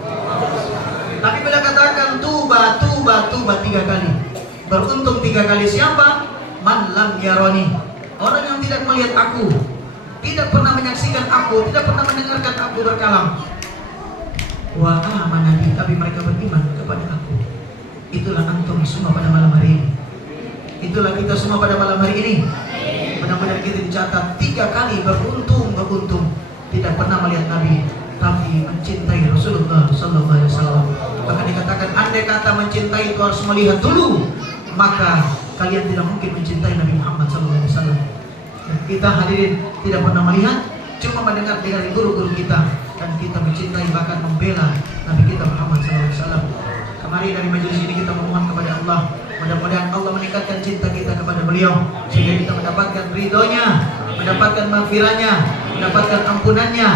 Tapi bila katakan tuba 3 kali, beruntung 3 kali siapa? Man lam yaroni, orang yang tidak melihat aku, tidak pernah menyaksikan aku, tidak pernah mendengarkan aku berkalam. Wa amana bi, tapi mereka beriman kepada aku. Itulah antum semua pada malam hari ini. Itulah kita semua pada malam hari ini. Mudah-mudahan kita dicatat 3 kali beruntung. Tidak pernah melihat Nabi, tapi mencintai Rasulullah Sallallahu Alaihi Wasallam. Bahkan dikatakan andai kata mencintai itu harus melihat dulu, maka kalian tidak mungkin mencintai Nabi Muhammad Sallallahu Alaihi Wasallam. Kita hadirin tidak pernah melihat, cuma mendengar dari guru-guru kita, dan kita mencintai bahkan membela Nabi kita Muhammad Sallallahu Alaihi Wasallam. Kemarin dari majelis ini kita memohon kepada Allah, mudah-mudahan Allah meningkatkan cinta kita kepada beliau sehingga kita mendapatkan ridhonya, mendapatkan maghfirahnya, mendapatkan ampunannya,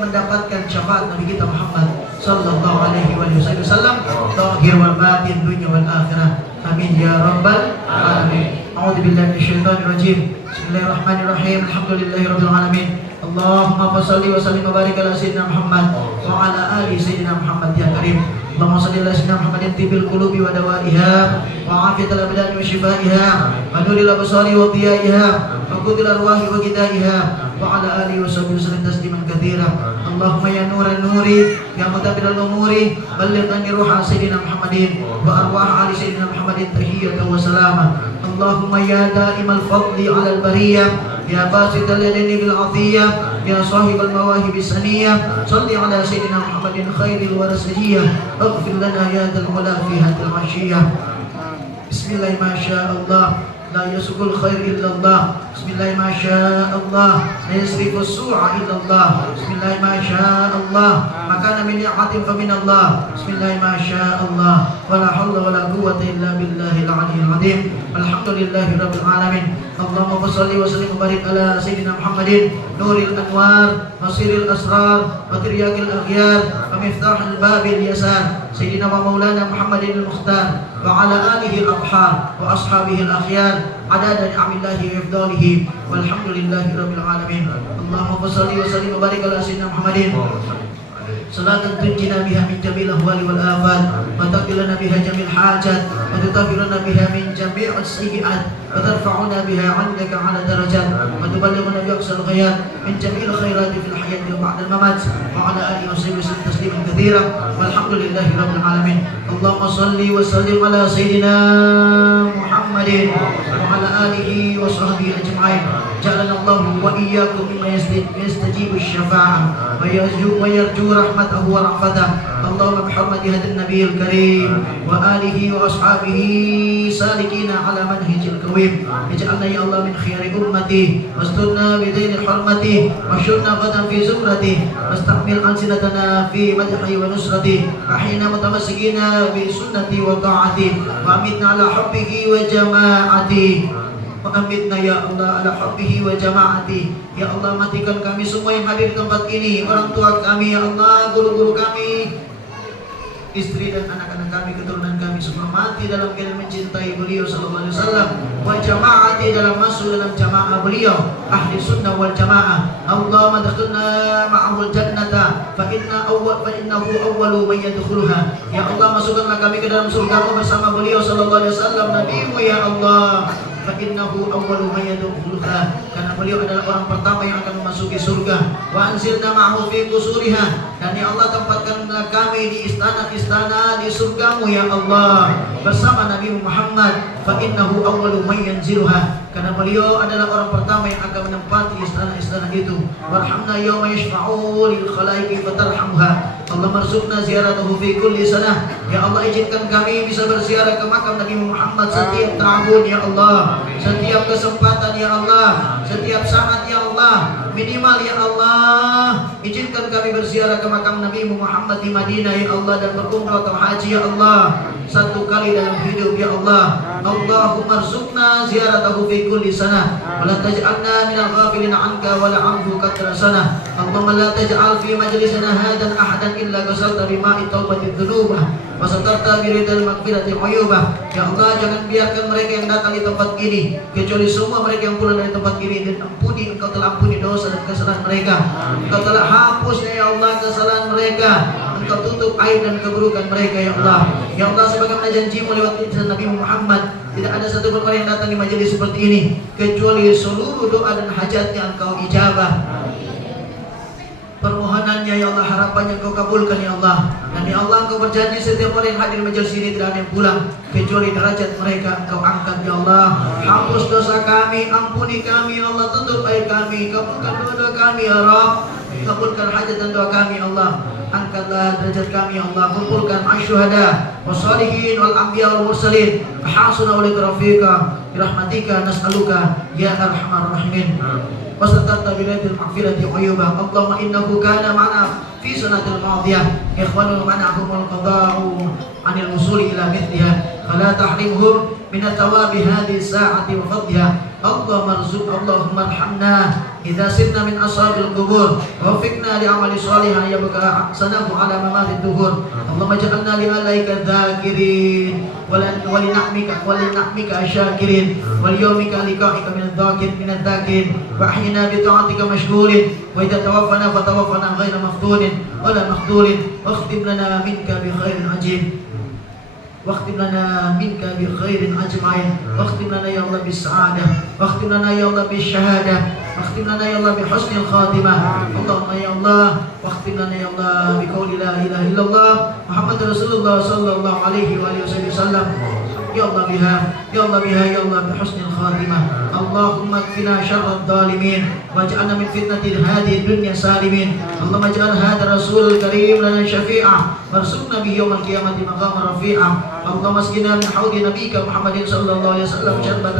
mendapatkan syafaat Nabi kita Muhammad Sallallahu Alaihi Wasallam, zahir wal batin, dunya wal akhirah. Amin ya rabbal alamin. A'udzu billahi minasyaitonir rajim. Bismillahirrahmanirrahim. Alhamdulillahirabbil alamin. Allahumma shalli wa sallim wa barik ala sayyidina Muhammad wa ala ali sayyidina Muhammad ya karim. Allahumma shalli ala sayyidina Muhammadin tibil qulubi wa dawaiha wa afiyatil abdani wa shifaiha wa nuril absari wa diyaiha wa qutil arwahi wa gidaiha wa ala alihi wa sahbihi wasallam tasliman katsira. Allahumma ya nuran nuri ya mutabiral umuri balligh anni ruha sayyidina Muhammadin wa arwah ali sayyidina Muhammadin tahiyyatan wa salama. Allahumma ya daimal fadli ala al bariyah ya basital yadaini bil atiyah ya sahibal mawahib saniyah salli ala sayyidina Muhammadin khairil warasiyah ighfir lana ya dzal ula fi hadhihi al ashiyah. Bismillah ma sya Allah la yasqul khair illa Allah. Bismillah ma sya Allah la yasrifu su'a illa Allah. Bismillah ma sya Allah makana min ni'matin fa min Allah. Bismillah ma sya Allah wa la hawla wa la quwwata illa billahil aliyyil azim. Alhamdulillahi rabbil alamin. Allahumma shalli wa sallim wa barik ala sayyidina Muhammadin nuril anwar masiril asrar wa tiryaqil aghyar wa miftahil babil yasar sayyidina wa maulana Muhammadin al-mukhtar wa ala alihi al-athhar wa ashabihi al-akhyar adada ni'amillahi wa ifdalihi walhamdulillahi rabbil alamin. Allahumma shalli wa sallim wa barik ala sayyidina Muhammadin salatan tunjina biha min jamil ahwali wal afat wa taqilana biha jamil hajat wa tutahhiruna biha min jami'is sayyi'at wa tarfa'una biha 'indaka 'ala darajat wa tuballighuna bi aqsal ghayat min jamil khairati fil hayati wa ba'da al mamat wa 'ala alihi wa sahbihi tasliman katsira walhamdulillahi rabbil alamin. Allahumma shalli wa sallim ala sayyidina Muhammadin wa 'ala alihi wa sahbihi ajma'in. Ja'alana Allah wa iyyakum mimman yastajibu asy-syafa'ah wa yarju rahmah رحمته ورأفته اللهم بحرمة هذا النبي الكريم وآله وأصحابه سالكين على منهج القويم اجعلنا يا الله من خيار أمتي واسترنا بدين حرمته واحشرنا غدا في زمرته واستعمل ألسنتنا في مدحه ونصرته أحينا متمسكين بسنته وطاعته وأمتنا على حبه وجماعته Amitna ya Allah ala hubbihi wa jamaati. Ya Allah, matikan kami semua yang hadir di tempat ini, orang tua kami ya Allah, guru-guru kami, istri dan anak-anak kami, keturunan kami semua mati dalam keadaan mencintai beliau sallallahu alaihi wasallam, wa jamaati dalam masuk dalam jamaah beliau ahli sunnah wal jamaah. Allahumma adkhilna ma'ahul jannata fa innahu awwalu man yadkhuluha. Ya Allah, masukkanlah kami ke dalam surga bersama beliau sallallahu alaihi wasallam, nabimu ya Allah. Fa'innahu awwalu man yadkhuluha, karena beliau adalah orang pertama yang akan memasuki surga. Wa anzilna ma'ahu fi qusuriha, dan ya Allah tempatkanlah kami di istana-istana di surgamu ya Allah bersama Nabi Muhammad. Fa'innahu awwalu man yanziluha, karena beliau adalah orang pertama yang akan menempati istana-istana itu. Warhamna yawma yashfa'u lil khalaiqi fatarhamha. Allah marzuqna ziyaratahu fi kulli sanah. Ya Allah, izinkan kami bisa berziarah ke makam Nabi Muhammad setiap tahun ya Allah, setiap kesempatan ya Allah, setiap saat ya Allah, minimal ya Allah, izinkan kami berziarah ke makam Nabi Muhammad di Madinah ya Allah, dan berumrah atau haji ya Allah satu kali dalam hidup ya Allah. Allahumma rzuqna ziyaratahu fi kulli sanah wa la taj'alna minal ghafilin anka wa la anhu qatra sanah. Allahumma la taj'al fi majlisina hadan ahadan illa ghasalta bima'i taubati dzunubah wa satarta bi ridal maghfirati uyubah. Ya Allah, jangan biarkan mereka yang datang di tempat ini kecuali semua mereka yang pulang dari tempat ini, dan ampuni, Engkau telah ampuni dosa dan kesalahan mereka, Engkau telah hapus ya Allah kesalahan mereka, Engkau tutup aib dan keburukan mereka ya Allah. Ya Allah, sebagaimana janjimu lewat lisan Nabi Muhammad, tidak ada satu orang yang datang di majelis seperti ini kecuali seluruh doa dan hajatnya Engkau ijabah. Permohonannya ya Allah, harapannya Engkau kabulkan ya Allah. Dan ya Allah, Engkau berjanji setiap orang yang hadir majelis ini tidak ada yang pulang kecuali derajat mereka Engkau angkat ya Allah. Hapus dosa kami, ampuni kami ya Allah, tutup aib kami, kabulkan doa kami ya Rabb, kabulkan hajat dan doa kami ya Allah. Angkatlah derajat kami ya Allah, kumpulkan asyuhada wassalihin wal anbiya wal mursalin hasuna wa rafiqa birahmatika nas'aluka ya arhamar rahimin. Wasatarta biladil maghfirati uyubah. Allahumma innahu kana ma'ana fi sanatil madiyah ikhwanul mana'humul qada'u anil wusuli ila mithliha fala tahrimhum min thawabi hadhihi sa'ati wa fadliha. Allahumma arhamna idza sirna min ashabil qubur wa waffiqna li amali shalihin yabqa ahsanahu ala mamatid duhur. Allahumma ij'alna li alaika dhakirin wa li na'mika syakirin wa li yawmika liqa'ika min adh-dhakirin wa ahyina bi ta'atika mashghulin wa idza tawaffana fatawaffana ghayra maftunin wa la makhdurin wakhtim lana minka bi khairin ajib. واختم لنا منك بخير أجمعين واختم لنا يا الله بالسعادة واختم لنا يا الله بالشهادة واختم لنا يا الله بحسن الخاتمة. اللهم يا الله واختم لنا يا الله بقول لا إله إلا الله محمد رسول الله صلى الله عليه وآله وسلم. يا الله بها يا الله بها يا الله بحسن الخاتمة. اللهم اكفنا شر الظالمين واجعلنا من فتنة هذه الدنيا سالمين. اللهم اجعل هذا الرسول الكريم لنا شفيعا وارزقنا به يوم القيامة مقاما رفيعا. اللهم اسقنا من حوض نبيك محمد صلى الله عليه وسلم شربة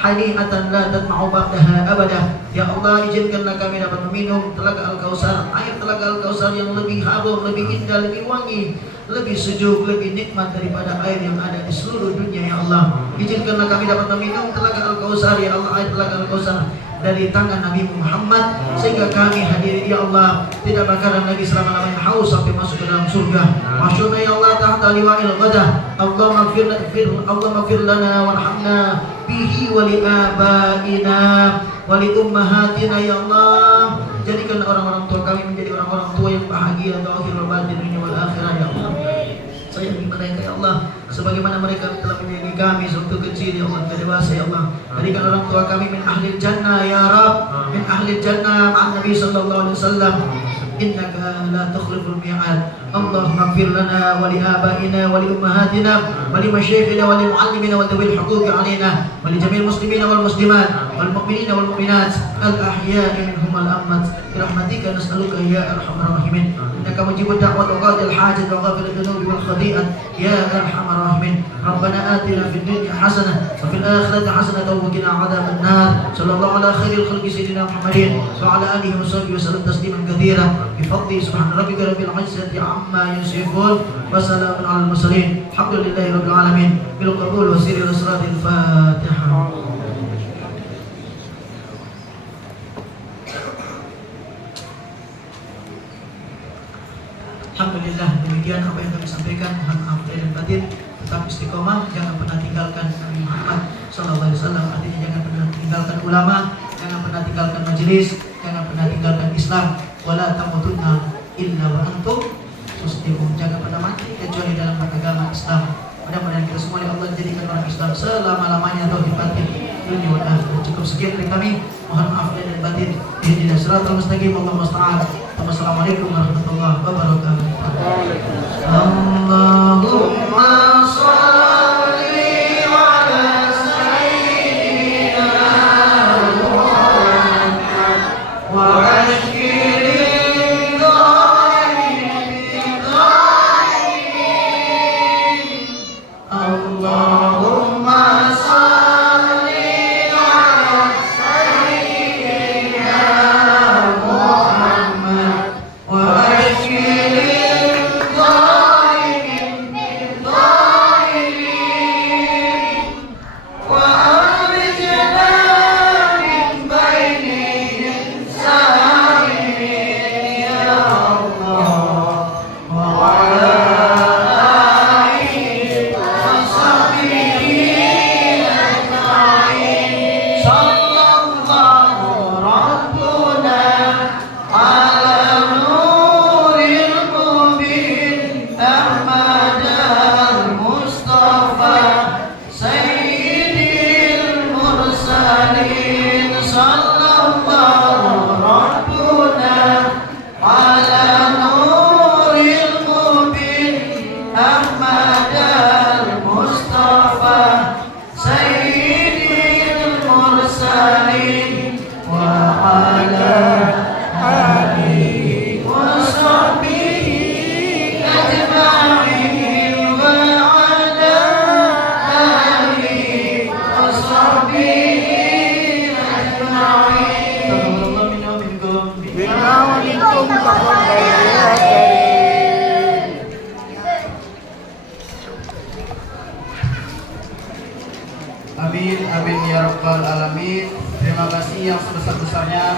hani'atan la tatma'u ba'daha abada. Ya Allah, izinkanlah kami dapat meminum telaga Al-Kautsar, air telaga Al-Kautsar yang lebih harum, lebih indah, lebih wangi, lebih sejuk, lebih nikmat daripada air yang ada di seluruh dunia ya Allah. Izinkanlah kami dapat meminum telaga Al-Kautsar ya Allah, air telaga Al-Kautsar dari tangan Nabi Muhammad, sehingga kami hadirin ya Allah tidak bakalan lagi selama-lamanya haus sampai masuk ke dalam surga. Masyurna ya Allah tahta liwa'il ghadah. Allahumma ighfir lana warhamna bihi wa li abaina wa li ummahatina ya Allah. Jadikan orang-orang tua kami menjadi orang-orang tua yang bahagia zahir wa batin dunia wal akhirah ya Allah. Sayangi mereka ya Allah sebagaimana mereka telah menyayangi kami sewaktu kecil ya Allah, dewasa ya Allah. Berikan orang tua kami min ahlil jannah ya Rabb, min ahlil jannah ma'an Nabi sallallahu alaihi wasallam. Innaka la tukhliful mi'ad. Allahumma ighfir lana wa li abaina wa li ummahatina wa li masyayikhina wa li muallimina wa dhawil huquqi alaina wa li jami'il muslimina wal muslimat wal mu'minina wal mu'minat al ahya'i minhum wal amwat bi rahmatika nas'aluka ya arhamar rahimin. إنك مجيب الدعوة وقاضي الحاجة وغافر الذنوب والخطيئة يا أرحم الراحمين. ربنا آتنا في الدنيا حسنة وفي الآخرة حسنة وقنا عذاب النار. صلى الله على خير الخلق سيدنا محمد وعلى آله وصحبه وسلم تسليما كثيرا بفضل سبحان ربك رب العزة عما يصفون وسلام على المرسلين الحمد لله رب العالمين بالقبول وسير الأسرار الفاتحة. Alhamdulillah, demikian apa yang kami sampaikan. Mohon maaf lahir dan batin. Tetap istiqomah, jangan pernah tinggalkan Nabi Muhammad SAW. Artinya jangan pernah tinggalkan ulama, jangan pernah tinggalkan majelis, jangan pernah tinggalkan Islam. Wala tamutunna illa wa antum muslimun. Jangan pernah mati kecuali dalam agama Islam. Mudah-mudahan kita semua oleh Allah jadikan orang Islam selama-lamanya atau di batin dunia wal akhirat. Cukup sekian dari kami. Mohon maaf lahir dan batin. Ihdinas siratal mustaqim. Allahumma musta'an. Wassalamualaikum warahmatullahi wabarakatuh. Allahumma shalli ala sayyidina Muhammad wa ashkiri Allahumma shalli ala sayyidina Muhammad wa ashkiri Amin, amin ya rabbal alamin. Terima kasih yang sebesar-besarnya